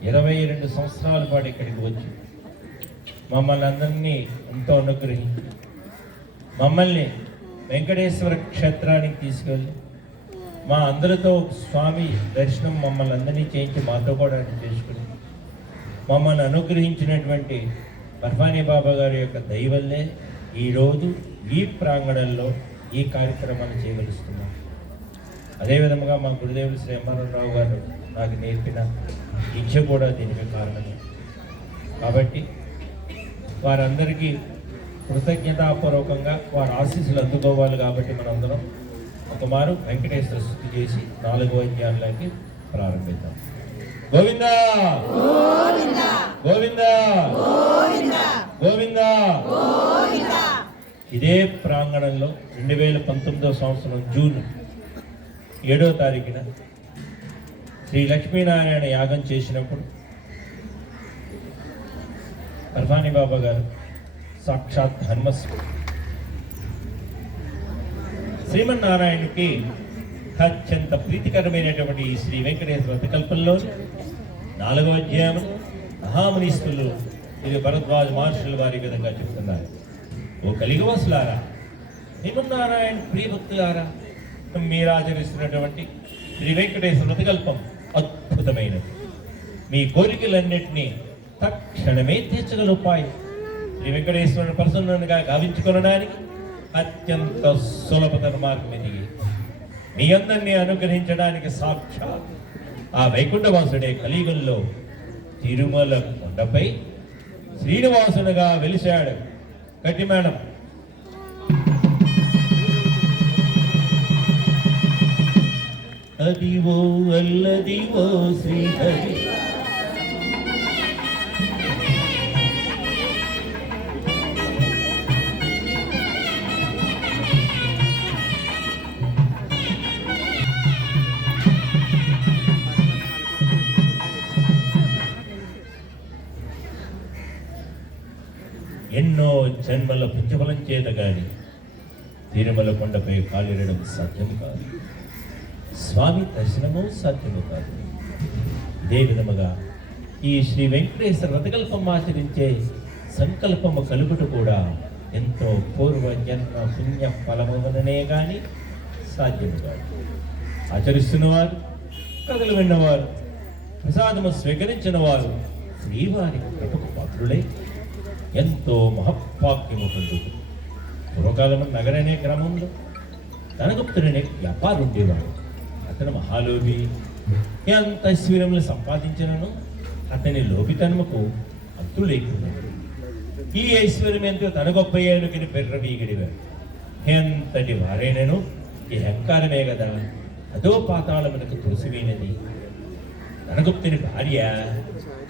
22 సంవత్సరాల పాటు ఇక్కడికి వచ్చి మమ్మల్ని అందరినీ ఎంతో అనుగ్రహించి మమ్మల్ని వెంకటేశ్వర క్షేత్రానికి తీసుకెళ్ళి మా అందరితో స్వామి దర్శనం మమ్మల్ని అందరినీ చేయించి మాతో కూడా చేసుకుని మమ్మల్ని అనుగ్రహించినటువంటి బర్ఫానీ బాబా గారి యొక్క దయవల్లే ఈరోజు ఈ ప్రాంగణంలో ఈ కార్యక్రమాన్ని చేయగలుస్తున్నాం. అదేవిధంగా మా గురుదేవులు శ్రీ ఎంఆర్రావు గారు నాకు నేర్పిన దీక్ష కూడా దీనికి కారణమే. కాబట్టి వారందరికీ కృతజ్ఞతాపూర్వకంగా వారి ఆశీస్సులు అందుకోవాలి. కాబట్టి మనందరం ఒకమారు వెంకటేశ్వర స్తుతి చేసి 4వ అధ్యాయంలోకి ప్రారంభిద్దాం. గోవిందా గోవిందా గోవిందా గోవిందా. ఇదే ప్రాంగణంలో 2019వ సంవత్సరం జూన్ 7వ తారీఖున శ్రీ లక్ష్మీనారాయణ యాగం చేసినప్పుడు బర్ఫానీ బాబా గారు సాక్షాత్ శ్రీమన్నారాయణుడికి అత్యంత ప్రీతికరమైనటువంటి ఈ శ్రీ వెంకటేశ్వర వ్రతకల్పంలో 4వ అధ్యాయం మహామునీశ్వరులు ఇది భరద్వాజ మహర్షుల వారి విధంగా చెప్తున్నారు. ఓ కలిగవాసులారా, శ్రీమన్నారాయణ ప్రియభక్తులారా, మీరు ఆచరిస్తున్నటువంటి శ్రీ వెంకటేశ్వర వ్రతకల్పం అద్భుతమైనది. మీ కోరికలన్నింటినీ తక్షణమే తీర్చగల ఉపాయం. శ్రీ వెంకటేశ్వరుని ప్రసన్నంగా గావించుకొనడానికి అత్యంత సులభతర మార్గం ఇది. మీ అందరినీ అనుగ్రహించడానికి సాక్షాత్ ఆ వైకుంఠవాసుడే కలియుగంలో తిరుమల కొండపై శ్రీనివాసునిగా వెలిశాడు. గట్టి మేడం. అదివో అల్లదివో శ్రీహరి ఎన్నో జన్మల పుణ్యఫలం చేత గాని తిరుమల కొండపై కాలిరడం సాధ్యం కాదు. స్వామి దర్శనము సాధ్యము కాదు. ఇదే విధముగా ఈ శ్రీ వెంకటేశ్వర వ్రతకల్పం ఆచరించే సంకల్పము కలుగుట కూడా ఎంతో పూర్వ జన్మ పుణ్య ఫలముననే కానీ సాధ్యము కాదు. ఆచరిస్తున్నవారు, కథలు విన్నవారు, ప్రసాదము స్వీకరించిన వారు శ్రీవారి కృపకు పాత్రులై ఎంతో మహత్వాక్యము పొందుతుంది. పూర్వకాలము నగరనే గ్రామంలో ధనగుప్తుడనే వ్యాపారం ఉండేవాడు. అతను మహాలోభి. ఎంత ఐశ్వర్యములు సంపాదించినను అతని లోపితనముకు అంతు లేకున్నాడు. ఈ ఐశ్వర్యం ఎంతో తన గొప్ప ఏనుకని పెర్రవీగిడివాడు. ఎంతటి వారైనను ఈ అహంకారమే కదా అదో పాతాళమునకు తులసిపోయినది. ధనగుప్తుని భార్య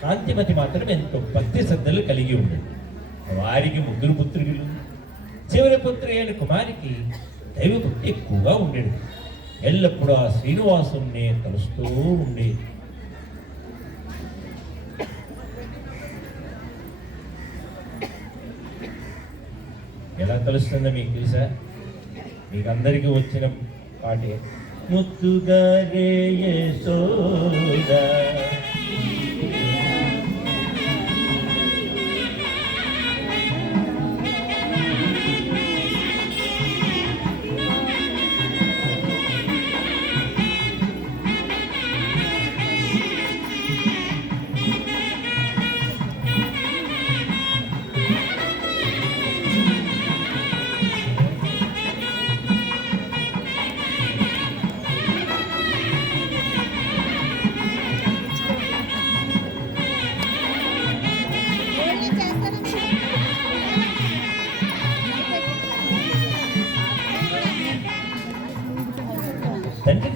కాంతిమతి మాత్రం ఎంతో భక్తి శ్రద్ధలు కలిగి ఉండేది. వారికి 3 పుత్రులు. చివరి పుత్రి అయిన కుమారికి దైవభక్తి ఎక్కువగా ఉండేది. ఎల్లప్పుడూ ఆ శ్రీనివాసుని తలుస్తూ ఉండేది. ఎలా తెలుస్తుందో మీకు తెలుసా? మీకు అందరికీ వచ్చిన పాటే ముత్తుగారే యశోదా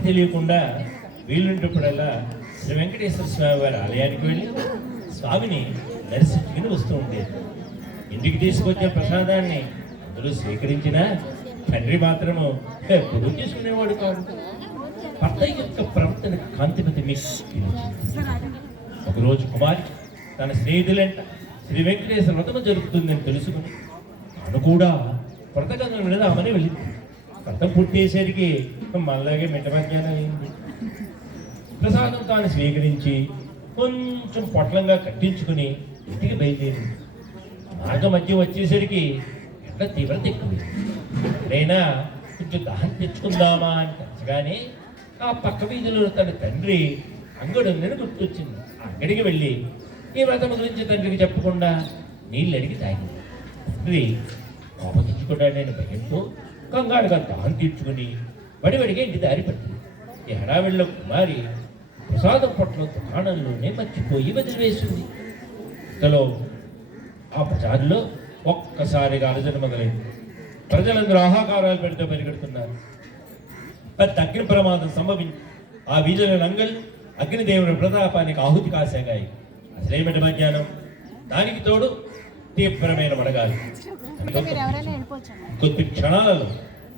తెలియకుండా వీలుంటప్పుడల్లా శ్రీ వెంకటేశ్వర స్వామి వారి ఆలయానికి వెళ్ళి స్వామిని దర్శించుకుని వస్తూ ఉండేది. ఇంటికి తీసుకొచ్చే ప్రసాదాన్ని అందరూ స్వీకరించిన తండ్రి మాత్రము ఎప్పుడూ తీసుకునేవాడు కాదు. భర్త యొక్క ప్రవర్తన కాంతిమతి ఒకరోజు కుమారి తన స్నేహితులంట శ్రీ వెంకటేశ్వర వ్రతము జరుగుతుందని తెలుసుకుని తాను కూడా వ్రతగంగ మీద ఆమెనే వెళ్ళింది. వ్రతం పుట్టేసరికి మనలాగే మిట్ట మధ్యాహ్నం అయింది. ప్రసాదం తాను స్వీకరించి కొంచెం పొట్లంగా కట్టించుకుని ఇంటికి బయలుదేరింది. మార్గ మధ్య వచ్చేసరికి ఎండ తీవ్రత ఎక్కువ. ఎప్పుడైనా కొంచెం దాహం తెచ్చుకుందామా అని తచ్చగానే ఆ పక్క వీధిలో తన తండ్రి అంగడి ఉందని గుర్తొచ్చింది. ఆ అంగడికి వెళ్ళి ఈ వ్రతం గురించి తండ్రికి చెప్పకుండా నీళ్ళు అడిగి తాగింది. తండ్రి కోపగించుకుంటాడు. నేను భయంతో కంగారుగా దాహం తీర్చుకుని వడివడిగా ఇంటి దారి పట్టింది. ఈ హడావిడిలో కుమారి ప్రసాదం పొట్ల దుకాణంలోనే మర్చిపోయి వదిలివేసింది. ఇంతలో ఆ ప్రచారంలో ఒక్కసారిగా అలజడి మొదలైంది. ప్రజలందరూ ఆహాకారాలు పెడుతూ పరిగెడుతున్నారు. పెద్ద అగ్ని ప్రమాదం సంభవించి ఆ వీధుల నంగళ్ళు అగ్నిదేవుడి ప్రతాపానికి ఆహుతి కాసాగాయి. అసలేమిటి మధ్యాహ్నం, దానికి తోడు తీవ్రమైన వడగాలి. కొద్ది క్షణాలలో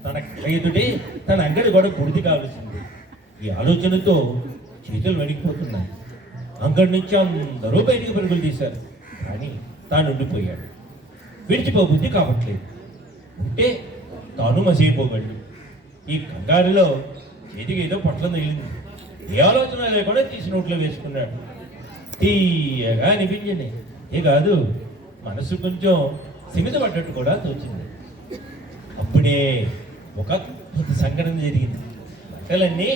తన ఎదుటే తన అంగడి గొడవ పూర్తి కావలసింది. ఈ ఆలోచనతో చేతులు వణికిపోతున్నాయి. అంగడి నుంచి అందరూ బయటికి పరుగులు తీశారు. కానీ తాను ఉండిపోయాడు. విడిచిపోబుద్ధి కావట్లేదు. ఉంటే తాను మసైపోగలడు. ఈ కంగారులో చేతికి ఏదో పొట్లం తగిలింది. ఏ ఆలోచన లేకుండా తీసి నోట్లో వేసుకున్నాడు. తీయగా అనిపించింది. ఏ కాదు, మనసు కొంచెం సిమిత పడ్డట్టు కూడా తోచింది. అప్పుడే ఒక సంఘటన జరిగింది. బట్టలన్నీ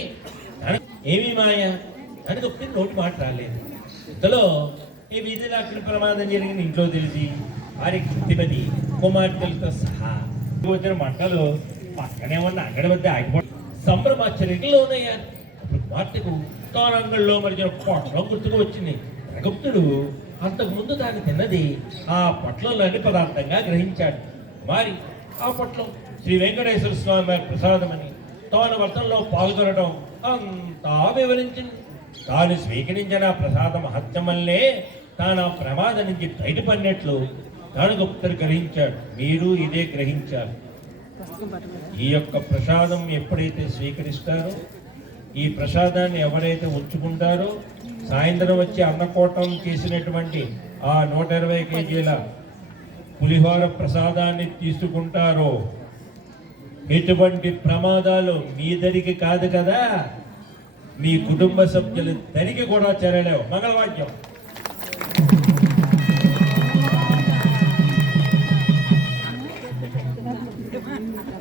ఏమీ మాయ అని ఒప్పి నోటి మాట రాలేదు. ఇంతలో ఈ వీధిలో అక్కడ ప్రమాదం జరిగింది. ఇంట్లో తెలిసి వారి కృతిపతి కుమార్తెలతో సహా వచ్చిన మంటలు పక్కనే ఉన్న అంగడి వద్ద ఆగిపో సంభ్రమాశ్చర్యంలో ఉన్నాయని అప్పుడు కుమార్తెకు తాను అంగడిలో మరిచిన పొట్లం గుర్తుకు వచ్చింది. ప్రగుప్తుడు అంతకుముందు తాను తిన్నది ఆ పొట్లంలోని పదార్థంగా గ్రహించాడు. మరి ఆ పొట్లం శ్రీ వెంకటేశ్వర స్వామి వారి ప్రసాదమని తాను వ్రతంలో పాల్గొనడం అంతా వివరించింది. తాను స్వీకరించిన ప్రసాద మహత్యం వల్లే తాను ఆ ప్రమాదం నుంచి బయటపడినట్లు తాను గుప్తుడు గ్రహించాడు. మీరు ఇదే గ్రహించారు. ఈ యొక్క ప్రసాదం ఎప్పుడైతే స్వీకరిస్తారో, ఈ ప్రసాదాన్ని ఎవరైతే ఉంచుకుంటారో, సాయంత్రం వచ్చి అన్నకూటం చేసినటువంటి ఆ 120 కేజీల పులిహోర ప్రసాదాన్ని తీసుకుంటారో, ఎటువంటి ప్రమాదాలు మీ దరికి కాదు కదా, మీ కుటుంబ సభ్యుల దరికి కూడా చేరలేవు. మంగళవాద్యం.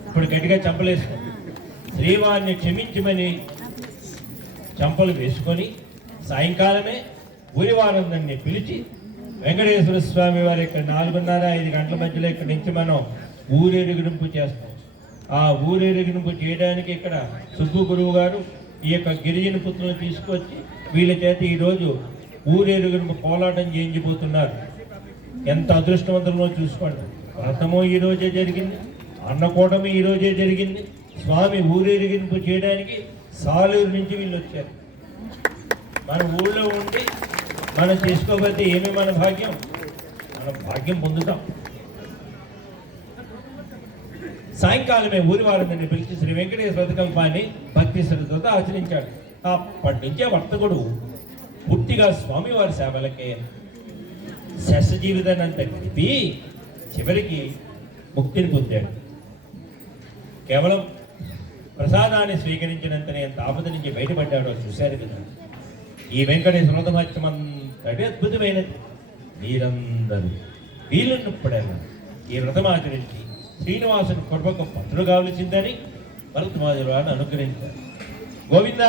ఇప్పుడు గట్టిగా చంపలేసుకో. శ్రీవారిని క్షమించమని చంపలు వేసుకొని సాయంకాలమే ఊరివారందరినీ పిలిచి వెంకటేశ్వర స్వామి వారి ఇక్కడ 4:30-5 గంటల మధ్యలో ఇక్కడ నుంచి మనం ఊరేగింపు చేస్తాం. ఆ ఊరేగింపు చేయడానికి ఇక్కడ సుబ్బు గురువు గారు ఈ యొక్క గిరిజన పుత్రులను తీసుకొచ్చి వీళ్ళ చేత ఈరోజు ఊరేగింపు పోరాటం చేయించిపోతున్నారు. ఎంత అదృష్టవంతులో చూసుకోండి. వ్రతము ఈరోజే జరిగింది, అన్నకూటమి ఈరోజే జరిగింది. స్వామి ఊరేగింపు చేయడానికి సాలూరు నుంచి వీళ్ళు వచ్చారు. మన ఊళ్ళో ఉండి మనం చేసుకోబోతే ఏమి మన భాగ్యం, మనం భాగ్యం పొందుతాం. సాయంకాలమే ఊరి వారందరిని పిలిచి శ్రీ వెంకటేశ్వర వ్రతకల్పాన్ని భక్తి శ్రద్ధతో ఆచరించాడు. అప్పటి నుంచే వర్తకుడు పూర్తిగా స్వామివారి సేవలకే శేష జీవితాన్ని అంతా గడిపి చివరికి ముక్తిని పొందాడు. కేవలం ప్రసాదాన్ని స్వీకరించినంతనే ఎంత ఆపద నుంచి బయటపడ్డాడో చూశారు కదా. ఈ వెంకటేశ్వర వ్రతమహత్యం అంతటి అద్భుతమైనది. మీరందరూ వీలున్నప్పుడైనా ఈ వ్రతమాచరించి శ్రీనివాసుని కృపకు పత్రులు కావలసిందని భరద్వాజులు వారిని అనుగ్రహించారు. గోవింద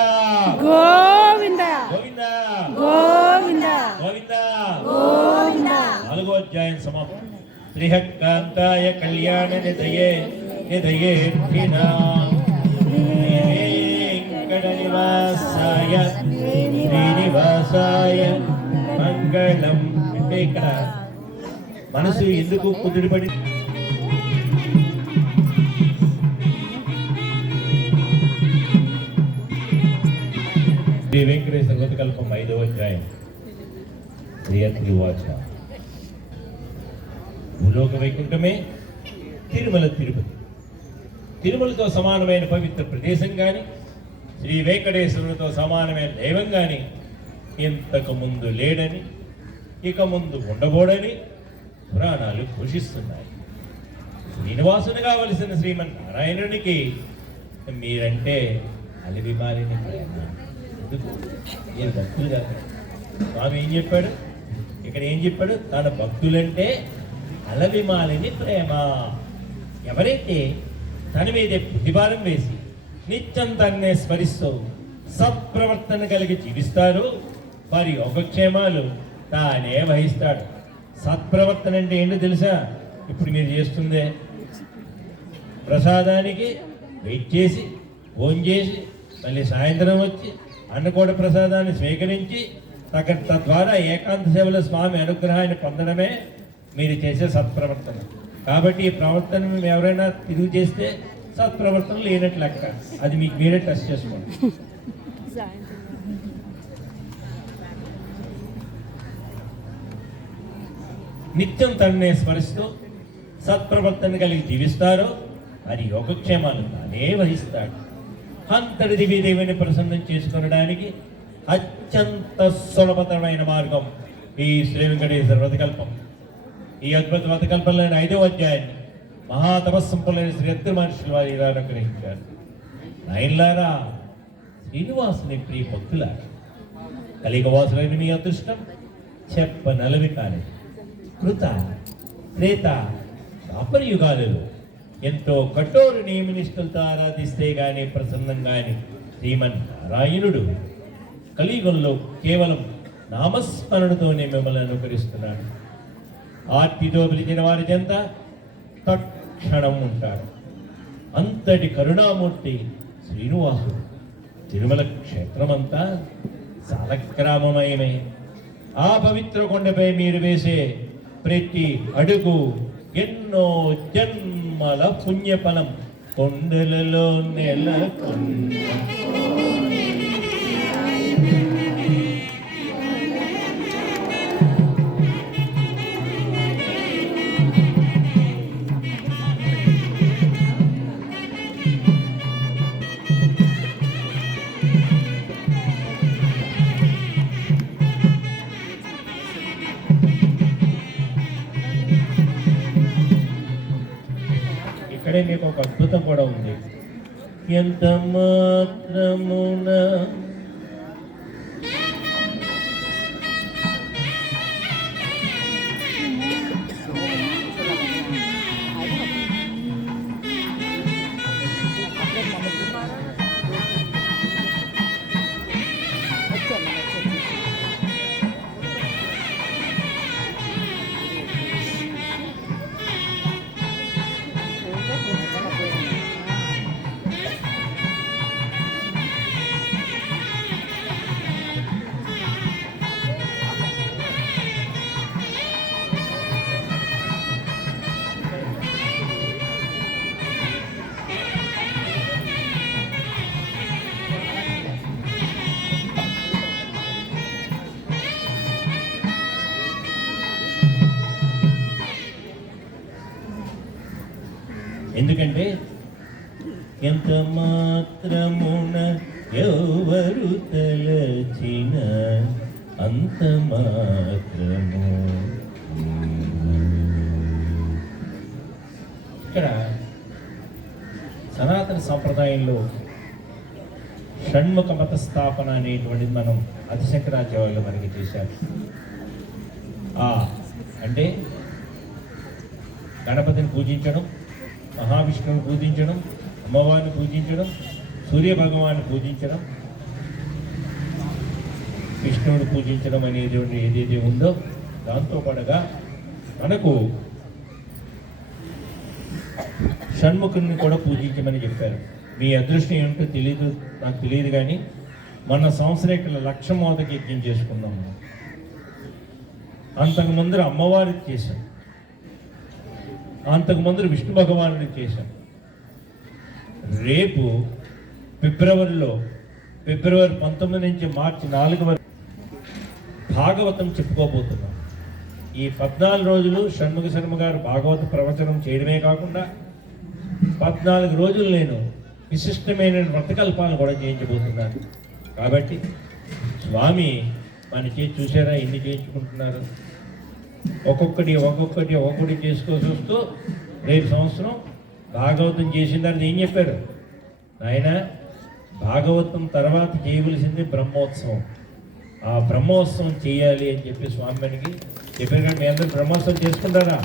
గోవింద గోవింద గోవింద గోవింద. గోవింద. 4వ అధ్యాయం సమాప్తం. శ్రీహకాంతాయ కళ్యాణ నిధయే నిధయే వెంకట నివాసాయ శ్రీనివాసాయ మంగళం. అంటే ఇక్కడ మనసు ఎందుకు కుదిరిపడి వెంకటేశ్వర వ్రతకల్పం 5వ అధ్యాయం శ్రీవాచ భూలోక వైకుంఠమే తిరుమల తిరుపతి. తిరుమలతో సమానమైన పవిత్ర ప్రదేశం కానీ శ్రీ వెంకటేశ్వరునితో సమానమైన దైవం కానీ ఇంతకు ముందు లేడని ఇక ముందు ఉండబోడని పురాణాలు ఘోషిస్తున్నాయి. శ్రీనివాసుని కావలసిన శ్రీమన్నారాయణునికి మీరంటే అలివిమాలిని ప్రేమ. మీరు భక్తులు కాదు. స్వామి ఏం చెప్పాడు ఇక్కడ? ఏం చెప్పాడు? తన భక్తులంటే అలవిమాలిని ప్రేమ. ఎవరైతే తన మీదే ప్రతిభారం వేసి నిత్యం తన్నే స్మరిస్తూ సత్ప్రవర్తన కలిగి జీవిస్తారో వారి యోగక్షేమాలు తానే వహిస్తాడు. సత్ప్రవర్తన అంటే ఏంటో తెలుసా? ఇప్పుడు మీరు చేస్తుందే ప్రసాదానికి వెయిట్ చేసి ఫోన్ చేసి మళ్ళీ సాయంత్రం వచ్చి అన్నకోట ప్రసాదాన్ని స్వీకరించి తద్వారా ఏకాంత సేవలో స్వామి అనుగ్రహాన్ని పొందడమే మీరు చేసే సత్ప్రవర్తన. కాబట్టి ఈ ప్రవర్తన ఎవరైనా తిరుగు చేస్తే సత్ప్రవర్తన లేనట్లు లెక్క. అది మీకు మీరే టెస్ట్ చేసుకోండి. నిత్యం తననే స్మరిస్తూ సత్ప్రవర్తన కలిగి జీవిస్తారో అది యోగక్షేమాలు తానే వహిస్తాడు. అంతటి దివ్యదేవిని ప్రసన్నం చేసుకొనడానికి అత్యంత సులభతరమైన మార్గం ఈ శ్రీ వెంకటేశ్వర వ్రతకల్పం. ఈ అద్భుత వ్రతకల్పంలోని 5వ అధ్యాయాన్ని మహాతపస్సంపలైన శ్రీ అద్భుత మహర్షులు వారు ఇలా అనుగ్రహించారు. నాయనలారా, శ్రీనివాసుని ప్రియ భక్తులారా, కలిగవాసులైన మీ అదృష్టం చెప్పనలవి కాలేదు. కృత త్రేత ద్వాపర యుగాలలో ఎంతో కఠోర నియమనిష్టలతో ఆరాధిస్తే గాని ప్రసన్నం గాని శ్రీమన్నారాయణుడు కలియుగంలో కేవలం నామస్మరణతోనే మిమ్మల్ని అనుకరిస్తున్నాడు. ఆర్తితో పిలిచిన వారి చెంత తక్షణం ఉంటాడు. అంతటి కరుణామూర్తి శ్రీనివాసుడు. తిరుమల క్షేత్రమంతా సాలగ్రామమయమే. ఆ పవిత్ర కొండపై మీరు వేసే ప్రతి అడుగు ఎన్నో జన్మల పుణ్యఫలం. కొండలలో నెలకొన్న ఇక్కడే మీకు ఒక అద్భుతం కూడా ఉంది. ఎంత మాత్రమున ఎందుకంటే ఎంత మాత్రమున ఎవరు తలచిన అంత మాత్రము. ఇక్కడ సనాతన సంప్రదాయంలో షణ్ముఖ మత స్థాపన అనేటువంటిది మనం ఆదిశంకరాచార్యులు మనకి చేశారు. అంటే గణపతిని పూజించడం, మహావిష్ణువుని పూజించడం, అమ్మవారిని పూజించడం, సూర్య భగవాన్ని పూజించడం, విష్ణువుని పూజించడం అనేది ఏదైతే ఉందో దాంతో పాటుగా మనకు షణ్ముఖుని కూడా పూజించమని చెప్పారు. మీ అదృష్టం ఏమిటో తెలియదు, నాకు తెలియదు. కానీ మన సంవత్సరం ఇక్కడ 1,00,000 మోదకి యజ్ఞం చేసుకున్నాం. అంతకు ముందర అమ్మవారికి చేశాం, అంతకు ముందర విష్ణు భగవానుడికి చేశాం. రేపు ఫిబ్రవరిలో ఫిబ్రవరి 19 నుంచి మార్చి 4 వరకు భాగవతం చెప్పుకోబోతున్నాం. ఈ 14 రోజులు షణ్ముఖ శర్మ గారు భాగవత ప్రవచనం చేయడమే కాకుండా 14 రోజులు నేను విశిష్టమైన వ్రతకల్పాలను కూడా చేయించబోతున్నాను. కాబట్టి స్వామి మన చేసి చూసారా ఎన్ని చేయించుకుంటున్నారు. ఒక్కొక్కటి చేసుకోవాల్సి వస్తూ రేపు సంవత్సరం భాగవతం చేసిన తర్వాత ఏం చెప్పారు, ఆయన భాగవతం తర్వాత చేయవలసింది బ్రహ్మోత్సవం. ఆ బ్రహ్మోత్సవం చేయాలి అని చెప్పి స్వామి మనకి చెప్పారు. కానీ మీ అందరూ బ్రహ్మోత్సవం చేసుకుంటారా?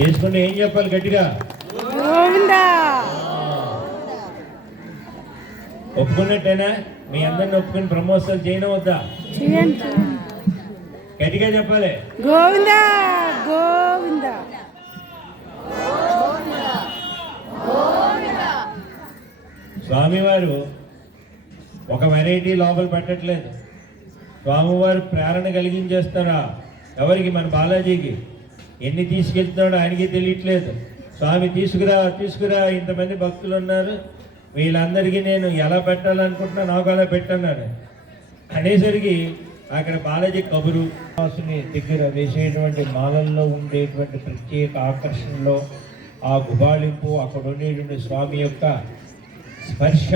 చేసుకుంటే ఏం చెప్పాలి గట్టిగా? గోవిందా. ఒప్పుకున్నట్టేనా? మీ అందరిని ఒప్పుకుని బ్రహ్మోత్సవం చేయడం వద్దా? చేయండి. గట్టిగా చెప్పాలి. గోవిందా గోవిందా. స్వామివారు ఒక వెరైటీ లోపల పెట్టట్లేదు. స్వామివారు ప్రేరణ కలిగించేస్తారా ఎవరికి? మన బాలాజీకి. ఎన్ని తీసుకెళ్తున్నాడో ఆయనకి తెలియట్లేదు. స్వామి తీసుకురా ఇంతమంది భక్తులు ఉన్నారు, వీళ్ళందరికీ నేను ఎలా పెట్టాలనుకుంటున్నా నాకు అలా పెట్టన్నాను అనేసరికి అక్కడ బాలాజీ కబురు వాసుని దగ్గర వేసేటువంటి మాలల్లో ఉండేటువంటి ప్రత్యేక ఆకర్షణలో ఆ గుబాళింపు, అక్కడ ఉండేటువంటి స్వామి యొక్క స్పర్శ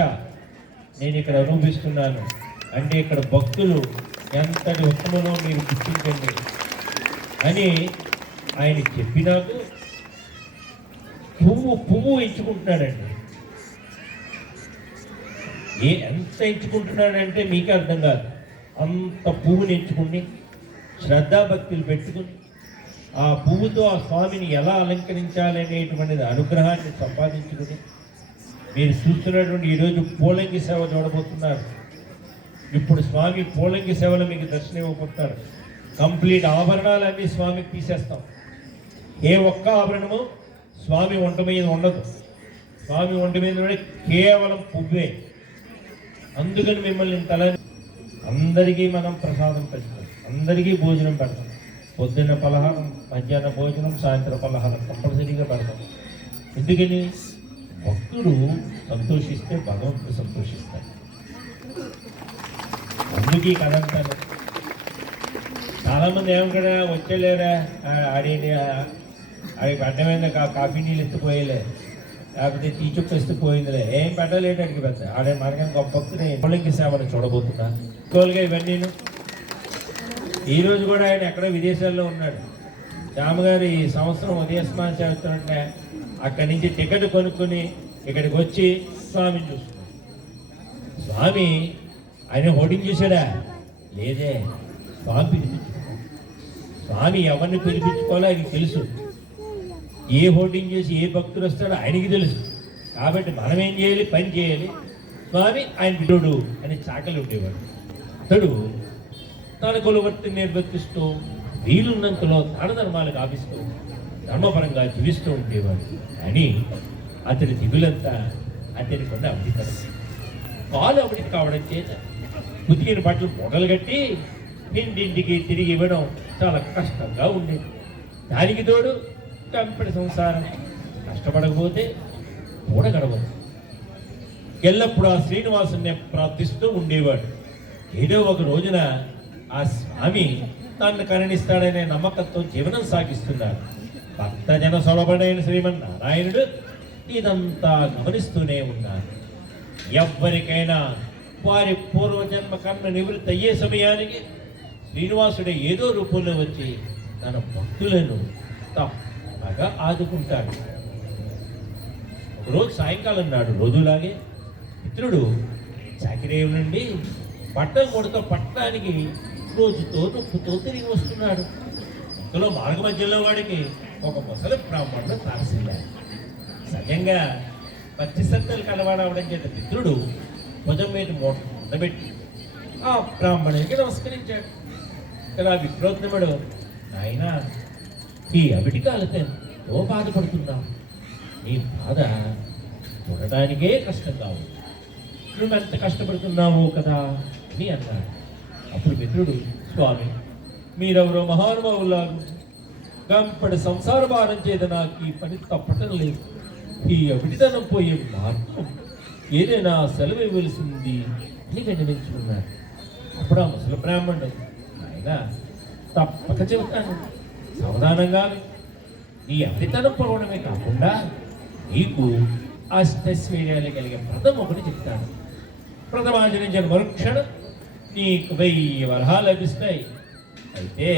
నేను ఇక్కడ అనుభవిస్తున్నాను. అంటే ఇక్కడ భక్తులు ఎంతటి ఉత్తమనో మీరు గుర్తించండి అని ఆయన చెప్పినాకు పువ్వు ఎంచుకుంటున్నాడండి. ఎంత ఎంచుకుంటున్నాడంటే మీకే అర్థం కాదు. అంత పువ్వుని ఎంచుకుని శ్రద్ధాభక్తులు పెట్టుకుని ఆ పువ్వుతో ఆ స్వామిని ఎలా అలంకరించాలనేటువంటిది అనుగ్రహాన్ని సంపాదించుకుని మీరు చూస్తున్నటువంటి ఈరోజు పూలంగి సేవ చూడబోతున్నారు. ఇప్పుడు స్వామి పూలంగి సేవలో మీకు దర్శనం ఇవ్వబోతున్నారు. కంప్లీట్ ఆభరణాలన్నీ స్వామికి తీసేస్తాం. ఏ ఒక్క ఆభరణము స్వామి ఒంట మీద ఉండదు. స్వామి ఒంట మీద ఉండే కేవలం పువ్వే. అందుకని మిమ్మల్ని తల అందరికీ మనం ప్రసాదం పెడతాం, అందరికీ భోజనం పెడతాం. పొద్దున్న పలహారం, మధ్యాహ్న భోజనం, సాయంత్రం పలహారం కంపల్సరీగా పెడతాం. ఎందుకని? భక్తుడు సంతోషిస్తే భగవంతుడు సంతోషిస్తాడు. అందుకే కదంటాను. చాలామంది ఏమన్నా వచ్చలేరా ఆడికి అడ్డమైన కాఫీ నీళ్ళు ఎత్తిపోయలే, లేకపోతే టీ చుక్క ఎత్తిపోయిందిలే, ఏం పెట్టలేటానికి పెద్ద ఆడే మనకని గొప్ప భక్తుని పూలంగి సేవను చూడబోతున్నా. ఎక్కువగా ఇవన్నీ ఈరోజు కూడా ఆయన ఎక్కడో విదేశాల్లో ఉన్నాడు. రామగారు ఈ సంవత్సరం ఉదయస్నానం చేస్తుంటే అక్కడి నుంచి టికెట్ కొనుక్కొని ఇక్కడికి వచ్చి స్వామిని చూస్తున్నాడు. స్వామి ఆయన హోర్డింగ్ చేశాడా? లేదే. స్వామి పిలిపించుకో. స్వామి ఎవరిని పిలిపించుకోవాలో ఆయనకి తెలుసు. ఏ హోర్డింగ్ చేసి ఏ భక్తులు వస్తాడో ఆయనకి తెలుసు. కాబట్టి మనం ఏం చేయాలి? పని చేయాలి. స్వామి ఆయన బిడ్డోడు అని చాకలి ఉండేవాడు. అతడు తన కొలువర్తిని నిర్వర్తిస్తూ వీలున్నంతలో దాన ధర్మాలు గావిస్తూ ధర్మపరంగా జీవిస్తూ ఉండేవాడు. అని అతని దిగులంతా అతని కొండ అవిడికడం. కాలు అవిడికి కావడం చేత ఉతికిన బట్టలు మూటలు కట్టి ఇంటింటికి తిరిగి ఇవ్వడం చాలా కష్టంగా ఉండేది. దానికి తోడు కంపెడి సంసారం. కష్టపడకపోతే పూట గడవదు. ఎల్లప్పుడూ ఆ శ్రీనివాసుని ప్రార్థిస్తూ ఉండేవాడు. ఏదో ఒక రోజున ఆ స్వామి తనను కరుణిస్తాడనే నమ్మకంతో జీవనం సాగిస్తున్నాడు. భక్తజన సొలబడైన శ్రీమన్నారాయణుడు ఇదంతా గమనిస్తూనే ఉన్నారు. ఎవ్వరికైనా వారి పూర్వజన్మ కర్మ నివృత్తి అయ్యే సమయానికి శ్రీనివాసుడే ఏదో రూపంలో వచ్చి తన భక్తులను తప్పగా ఆదుకుంటాడు. ఒకరోజు సాయంకాలం నాడు రోజులాగే మిత్రుడు చాకిరేవు నుండి బట్టలు కొడుతూ పట్టడానికి రోజుతో నొప్పుతో తిరిగి వస్తున్నాడు. అందులో మార్గ మధ్యలో వాడికి ఒక ముసలి బ్రాహ్మణుడు తారసిల్లాడు. సహజంగా పచ్చి సంతలు కలవాడవడం చేత మిత్రుడు భుజం మీద మూటబెట్టి ఆ బ్రాహ్మణునికి నమస్కరించాడు. కదా విప్రోత్తముడు, ఆయన ఈ అవిటికాలతో ఓ బాధపడుతున్నావు, నీ బాధ చూడడానికే కష్టంగా ఉంది, నువ్వెంత కష్టపడుతున్నావు కదా అని అన్నాడు. అప్పుడు మిత్రుడు, స్వామి మీరెవరో మహానుభావులారు, గంపడి సంసార భారం చేత నాకు ఈ పని తప్పటం లేదు. ఈ అవిటితనం పోయే మార్గం ఏదైనా సెలవు ఇవ్వవలసింది అని విన్నవించుకున్నాడు. అప్పుడు ఆ ముసలి బ్రాహ్మణుడు, ఆయన తప్పక చెబుతాను, సావధానంగా నీ ఎవరితనం పోవడమే కాకుండా నీకు అష్టైశ్వర్యాలు కలిగే వ్రతం ఒకటి చెప్తాను. వ్రతమాచరించిన మరుక్షణం నీకు 1000 వరహాలు లభిస్తాయి. అయితే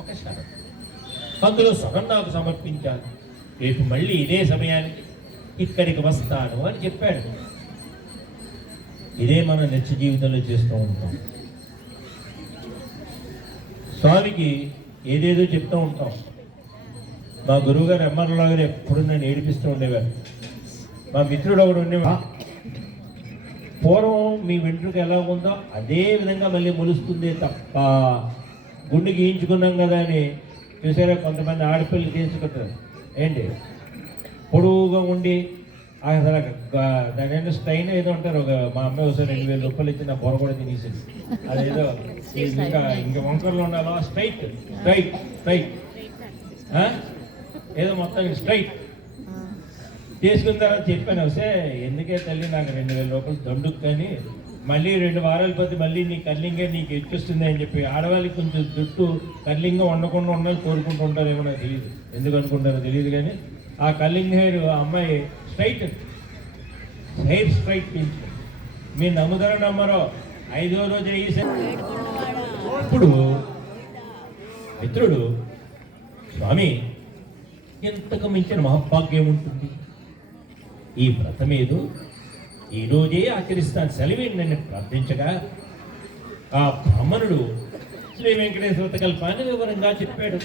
ఒక షరతు, అందులో సగం నాకు సమర్పించాలి. రేపు మళ్ళీ ఇదే సమయానికి ఇక్కడికి వస్తాను అని చెప్పాడు. ఇదే మన నిత్య జీవితంలో చేస్తూ ఉంటాం. స్వామికి ఏదేదో చెప్తూ ఉంటాం. మా గురువుగారు ఎమ్మర్రావు గారు ఎప్పుడు నన్ను ఏడిపిస్తూ ఉండేవారు. మా మిత్రుడు ఒకడు ఉండేవాడు, పూర్వం మీ వెంట్రుక ఎలా ఉందో అదే విధంగా మళ్ళీ మొలుస్తుందే తప్ప గుండె గీయించుకున్నాం కదా అని. చూసారా, కొంతమంది ఆడపిల్లలు గీయించుకుంటారు ఏంటి, పొడువుగా ఉండి అసలు దాని ఏంటో స్టైన్ ఏదో ఉంటారు. ఒక మా అమ్మాయి ఒకసారి 2000 రూపాయలు ఇచ్చి నా బొర కూడా తినేసింది. అదేదో ఇంకా వంకర్లు ఉండాలో స్ట్రైట్ స్ట్రైట్ స్ట్రైట్ ఏదో మొత్తం స్ట్రైట్ తీసుకున్న తర్వాత చెప్పాను, వస్తే ఎందుకే తల్లి నాకు 2000 రూపాయలు దండుకు, కానీ మళ్ళీ 2 వారాల పోతే మళ్ళీ నీ కర్లింగే నీకు ఎక్కిస్తుంది అని చెప్పి. ఆడవాళ్ళకి కొంచెం జుట్టు కర్లింగ్గా ఉండకుండా ఉండాలి కోరుకుంటూ ఉంటారేమో నాకు తెలియదు, ఎందుకు అనుకుంటారో తెలియదు. కానీ ఆ కర్లింగ్ హెయిర్ అమ్మాయి స్ట్రైట్ హెయిర్ స్ట్రైట్ పెంచు. మీరు నమ్ముతారో నమ్మరో 5వ రోజు ఇప్పుడు మిత్రుడు, స్వామి ఎంతకు మించిన మహభాగ్యం ఉంటుంది, ఈ వ్రతమేదో ఈరోజే ఆచరిస్తాను సెలవేండి నన్ను ప్రార్థించగా ఆ బ్రాహ్మణుడు శ్రీ వెంకటేశ్వర కల్పాన్ని వివరంగా చెప్పాడు.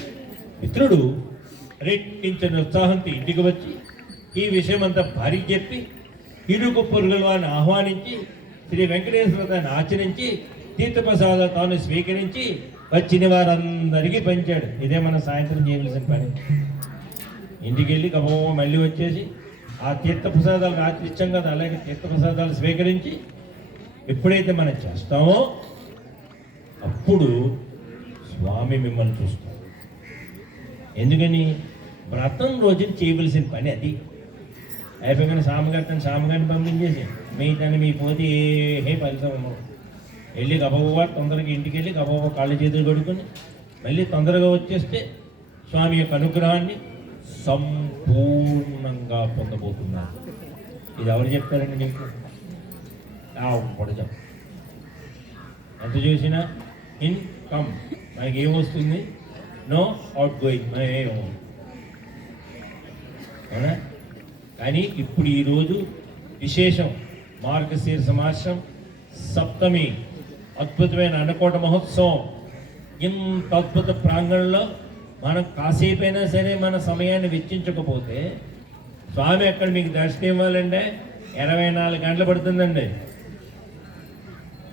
మిత్రుడు రెట్టించిన ఉత్సాహంతో ఇంటికి వచ్చి ఈ విషయం అంతా భార్యకి చెప్పి ఇరుగు పొరుగుల వారిని ఆహ్వానించి శ్రీ వెంకటేశ్వరని ఆచరించి తీర్థప్రసాద తాను స్వీకరించి వచ్చిన వారందరికీ పంచాడు. ఇదే మనం సాయంత్రం చేయవలసిన పని. ఇంటికి వెళ్ళి గబో మళ్ళీ వచ్చేసి ఆ తీర్థప్రసాదాలు రాత్రి ఇచ్చాం కదా, అలాగే తీర్థప్రసాదాలు స్వీకరించి ఎప్పుడైతే మనం చేస్తామో అప్పుడు స్వామి మిమ్మల్ని చూస్తాడు. ఎందుకని వ్రతం రోజున చేయవలసిన పని అది. అయిపోయిన సామగారిని పంపించేసి మిగతాన్ని మీ పోతే ఏ ఫలితం వెళ్ళి గబవ్వ తొందరగా ఇంటికి వెళ్ళి గబవ్వ కాళ్ళు చేతులు కడుక్కొని మళ్ళీ తొందరగా వచ్చేస్తే స్వామి యొక్క అనుగ్రహాన్ని సంపూర్ణంగా పొందబోతున్నారు. ఇది ఎవరు చెప్తారండి మీకు? పొడజం ఎంత చూసినా ఇన్కమ్ మనకి ఏమొస్తుంది, నో అవుట్ గోయింగ్ మనం ఏమో. అవునా? కానీ ఇప్పుడు ఈరోజు విశేషం మార్గశీర్ష మాసం సప్తమి, అద్భుతమైన అన్నకోట మహోత్సవం. ఇంత అద్భుత ప్రాంగణంలో మనం కాసేపైనా సరే మన సమయాన్ని వెచ్చించకపోతే స్వామి అక్కడ మీకు దర్శనం ఇవ్వాలంటే 24 గంటలు పడుతుందండి.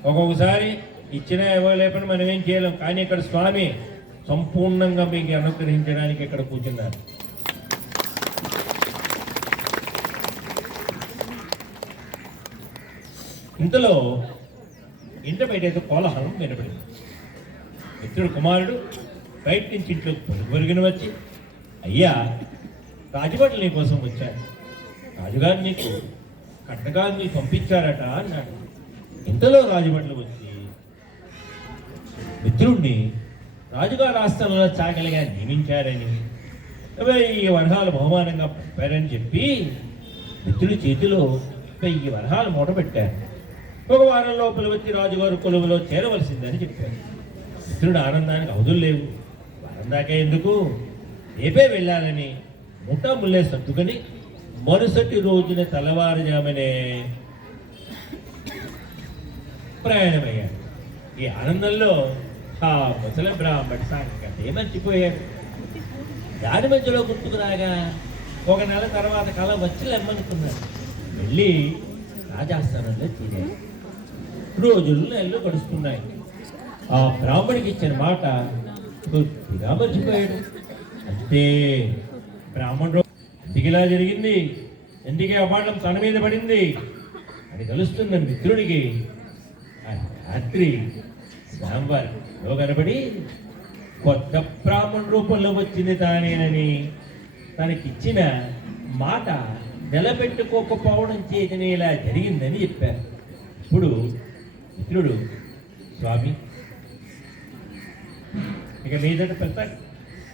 ఒక్కొక్కసారి ఇచ్చినా ఇవ్వలేపని మనం ఏం చేయలేం. కానీ ఇక్కడ స్వామి సంపూర్ణంగా మీకు అనుగ్రహించడానికి ఇక్కడ కూర్చున్నారు. ఇంతలో ఇంటి బయట అయితే కోలాహలం వినపడింది. మిత్రుడు కుమారుడు బయట నుంచి ఇంట్లో పొరుగున వచ్చి, అయ్యా రాజభట్లు నీ కోసం వచ్చాడు, రాజుగారు నీకు కట్టగారు నీకు పంపించారట అన్నాడు. ఇంతలో రాజభట్లు వచ్చి మిత్రుడిని రాజుగారు ఆస్థానంలో చాకలిగా నియమించారని 1000 వరహాలు బహుమానంగా పంపారని చెప్పి మిత్రుడి చేతిలో 1000 వరహాలు మూట పెట్టారు. 1 వారం లోపల వచ్చి రాజుగారు కొలువులో చేరవలసిందని చెప్పారు. మిత్రుడు ఆనందానికి అవధులు లేవు. వారం దాకా ఎందుకు, రేపే వెళ్ళాలని ముఠా ముల్లే సర్దుకొని మరుసటి రోజున తెల్లవారుజామనే ప్రయాణమయ్యాడు. ఈ ఆనందంలో ఆ ముసలి బ్రాహ్మణ సాంగతి మర్చిపోయాడు. దాని మధ్యలో గుర్తుకు రాగా 1 నెల తర్వాత కళ వచ్చి లెమ్మనుకున్నాడు. వెళ్ళి రాజాస్థానంలో చేరాడు. రోజులు నెలలు గడుస్తున్నాయి. ఆ బ్రాహ్మడికి ఇచ్చిన మాట పూర్తిగా మర్చిపోయాడు. అంతే బ్రాహ్మణుడు ఎందుకు ఇలా జరిగింది, ఎందుకే అపాఠం తన మీద పడింది అని తెలుస్తున్న మిత్రుడికి ఆ రాత్రి స్వామివారిలో కనబడి కొత్త బ్రాహ్మణ రూపంలో వచ్చింది తానేనని తనకిచ్చిన మాట నిలబెట్టుకోకపోవడం చేతనే ఇలా జరిగిందని చెప్పారు. ఇప్పుడు మిత్రుడు, స్వామి ఇక మీదట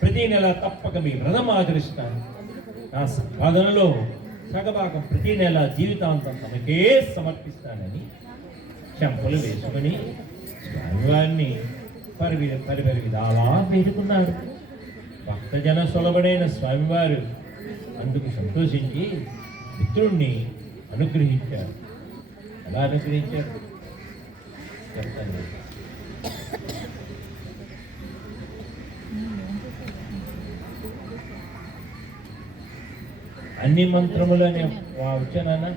ప్రతి నెల తప్పక మీ వ్రతం ఆచరిస్తాను. నా సంపాదనలో సగభాగం ప్రతి నెల జీవితాంతం తమకే సమర్పిస్తానని చెంపలు వేసుకుని స్వామివారిని పరిపరి విధాలా వేడుకున్నాడు. భక్తజన సులభుడైన స్వామివారు అందుకు సంతోషించి మిత్రుణ్ణి అనుగ్రహించారు. ఎలా అనుగ్రహించారు చెప్తాను. అన్ని మంత్రములనే వచ్చానన్నా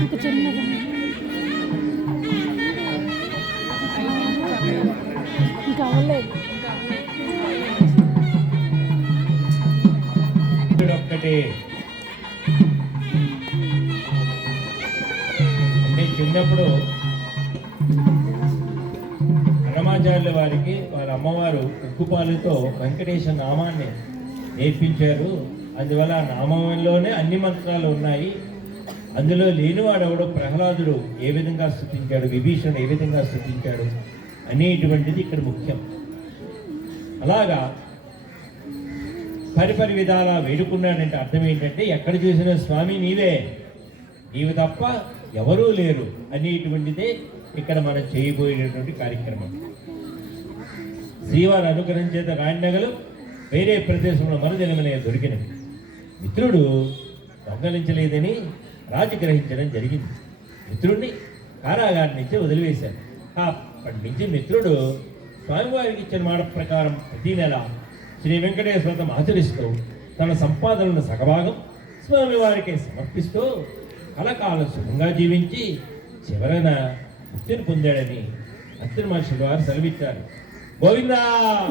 ఇంకా చిన్నగా ఇంకా అవ్వలేదు. ఒక్కటే అంటే చిన్నప్పుడు అన్నమాచార్యుల వారికి వారి అమ్మవారు ఉక్కుపాలతో వెంకటేశ నామాన్ని నేర్పించారు. అందువల్ల ఆ నామంలోనే అన్ని మంత్రాలు ఉన్నాయి. అందులో లేనివాడు ఎవడో ప్రహ్లాదుడు ఏ విధంగా స్తుతించాడు, విభీషణుడు ఏ విధంగా స్తుతించాడు అనేటువంటిది ఇక్కడ ముఖ్యం. అలాగా పరిపరి విధాలా వేడుకున్నాడంటే అర్థం ఏంటంటే ఎక్కడ చూసిన స్వామి నీవే, నీవు తప్ప ఎవరూ లేరు అనేటువంటిదే ఇక్కడ మనం చేయబోయేటటువంటి కార్యక్రమం. శ్రీవారి అనుగ్రహం చేత రాణినగలు వేరే ప్రదేశంలో మరుదినమనే దొరికినవి. మిత్రుడు దొంగలించలేదని రాజు గ్రహించడం జరిగింది. మిత్రుడిని కారాగారి నుంచి వదిలివేశాడు. అప్పటి నుంచి మిత్రుడు స్వామివారికి ఇచ్చిన మాట ప్రకారం ప్రతి నెల శ్రీ వెంకటేశ్వర వ్రతం ఆచరిస్తూ తన సంపాదనను సగభాగం స్వామివారికి సమర్పిస్తూ కలకాలం సుఖంగా జీవించి చివరన ముక్తిని పొందాడని అత్తిరి మహర్షులు వారు సెలవిచ్చారు. గోవిందా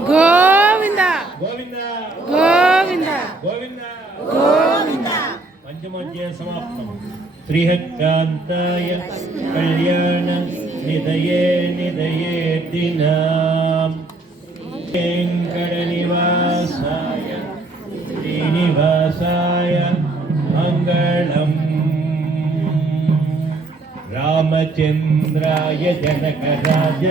గోవిందా గోవిందా గోవిందా గోవిందా గోవిందా. పంచమోధ్యాయ సమాప్తం. శ్రీహకాంతాయ కళ్యాణ నిదయే నిదయే దినాం వెంకట నివాసాయ శ్రీనివాసాయ మంగళం. రామచంద్రాయ జనక రాజ